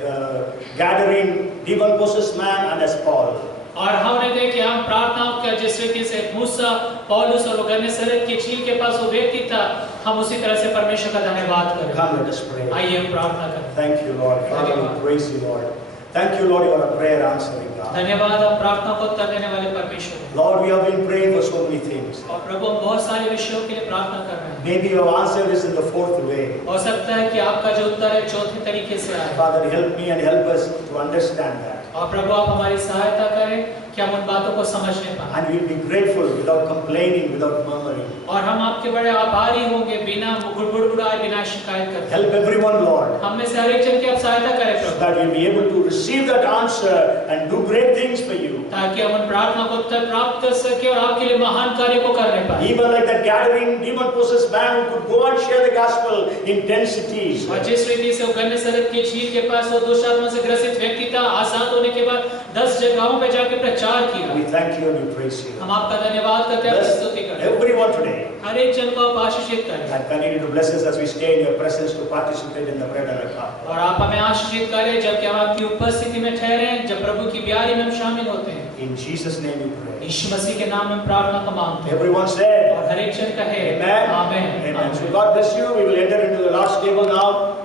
gathering demon-possessed man and as Paul. और हमने देखे हम प्रार्थनाओं का जिस रीति से मूसा, पौलुस और गन्नेसरत की झील के पास वो व्यक्ति था, हम उसी तरह से परमेश्वर का धन्यवाद करें। Come, let us pray. आइए हम प्रार्थना करें। Thank you, Lord. Father, we praise you, Lord. Thank you, Lord, you are a prayer answering God. धन्यवाद आप प्रार्थना को उत्तर देने वाले परमेश्वर हैं। Lord, we have been praying for so many things. और प्रभु हम बहुत सारे विषयों के लिए प्रार्थना कर रहे हैं। Maybe you have answered this in the fourth way. हो सकता है कि आपका जो उत्तर है चौथे तरीके से आए। Father, help me and help us to understand that. और प्रभु आप हमारी सहायता करें कि हम उन बातों को समझने पाएं। And we'll be grateful without complaining, without murmuring. और हम आपके बड़े आभारी होंगे बिना गुड़गुड़ाए, बिना शिकायत करते। Help everyone, Lord, हम में से हर एक जन की आप सहायता करें so Prabhu, that we'll be able to receive that answer and do great things for you. ताकि हम उन प्रार्थना को उत्तर प्राप्त कर सके और आपके लिए महान कार्य को करने पाए। Even like that gathering demon-possessed man who could go and share the gospel in 10 cities. और जिस रीति से वो गन्नेसरत के झील के पास वो दुष्ट आत्मा से ग्रसित व्यक्ति था, आजाद होने के बाद 10 जगहों पे जाके प्रचार किया। We thank you and we praise you. हम आपका धन्यवाद करते हैं, आपकी स्तुति Bless करते हैं। everyone today. हर एक जन को आप आशीषित करें And continue to bless us as we stay in your presence to participate in the bread and the cup. और आप हमें आशीषित करें जबकि हम आपकी उपस्थिति में ठहरे, जब प्रभु की ब्यारी में हम शामिल होते हैं। In Jesus' name we pray. यीशु मसीह के नाम में प्रार्थना को मांगते हैं Everyone said, और हर एक जन कहे Amen. Amen. Amen. So God bless you. We will enter into the last table now.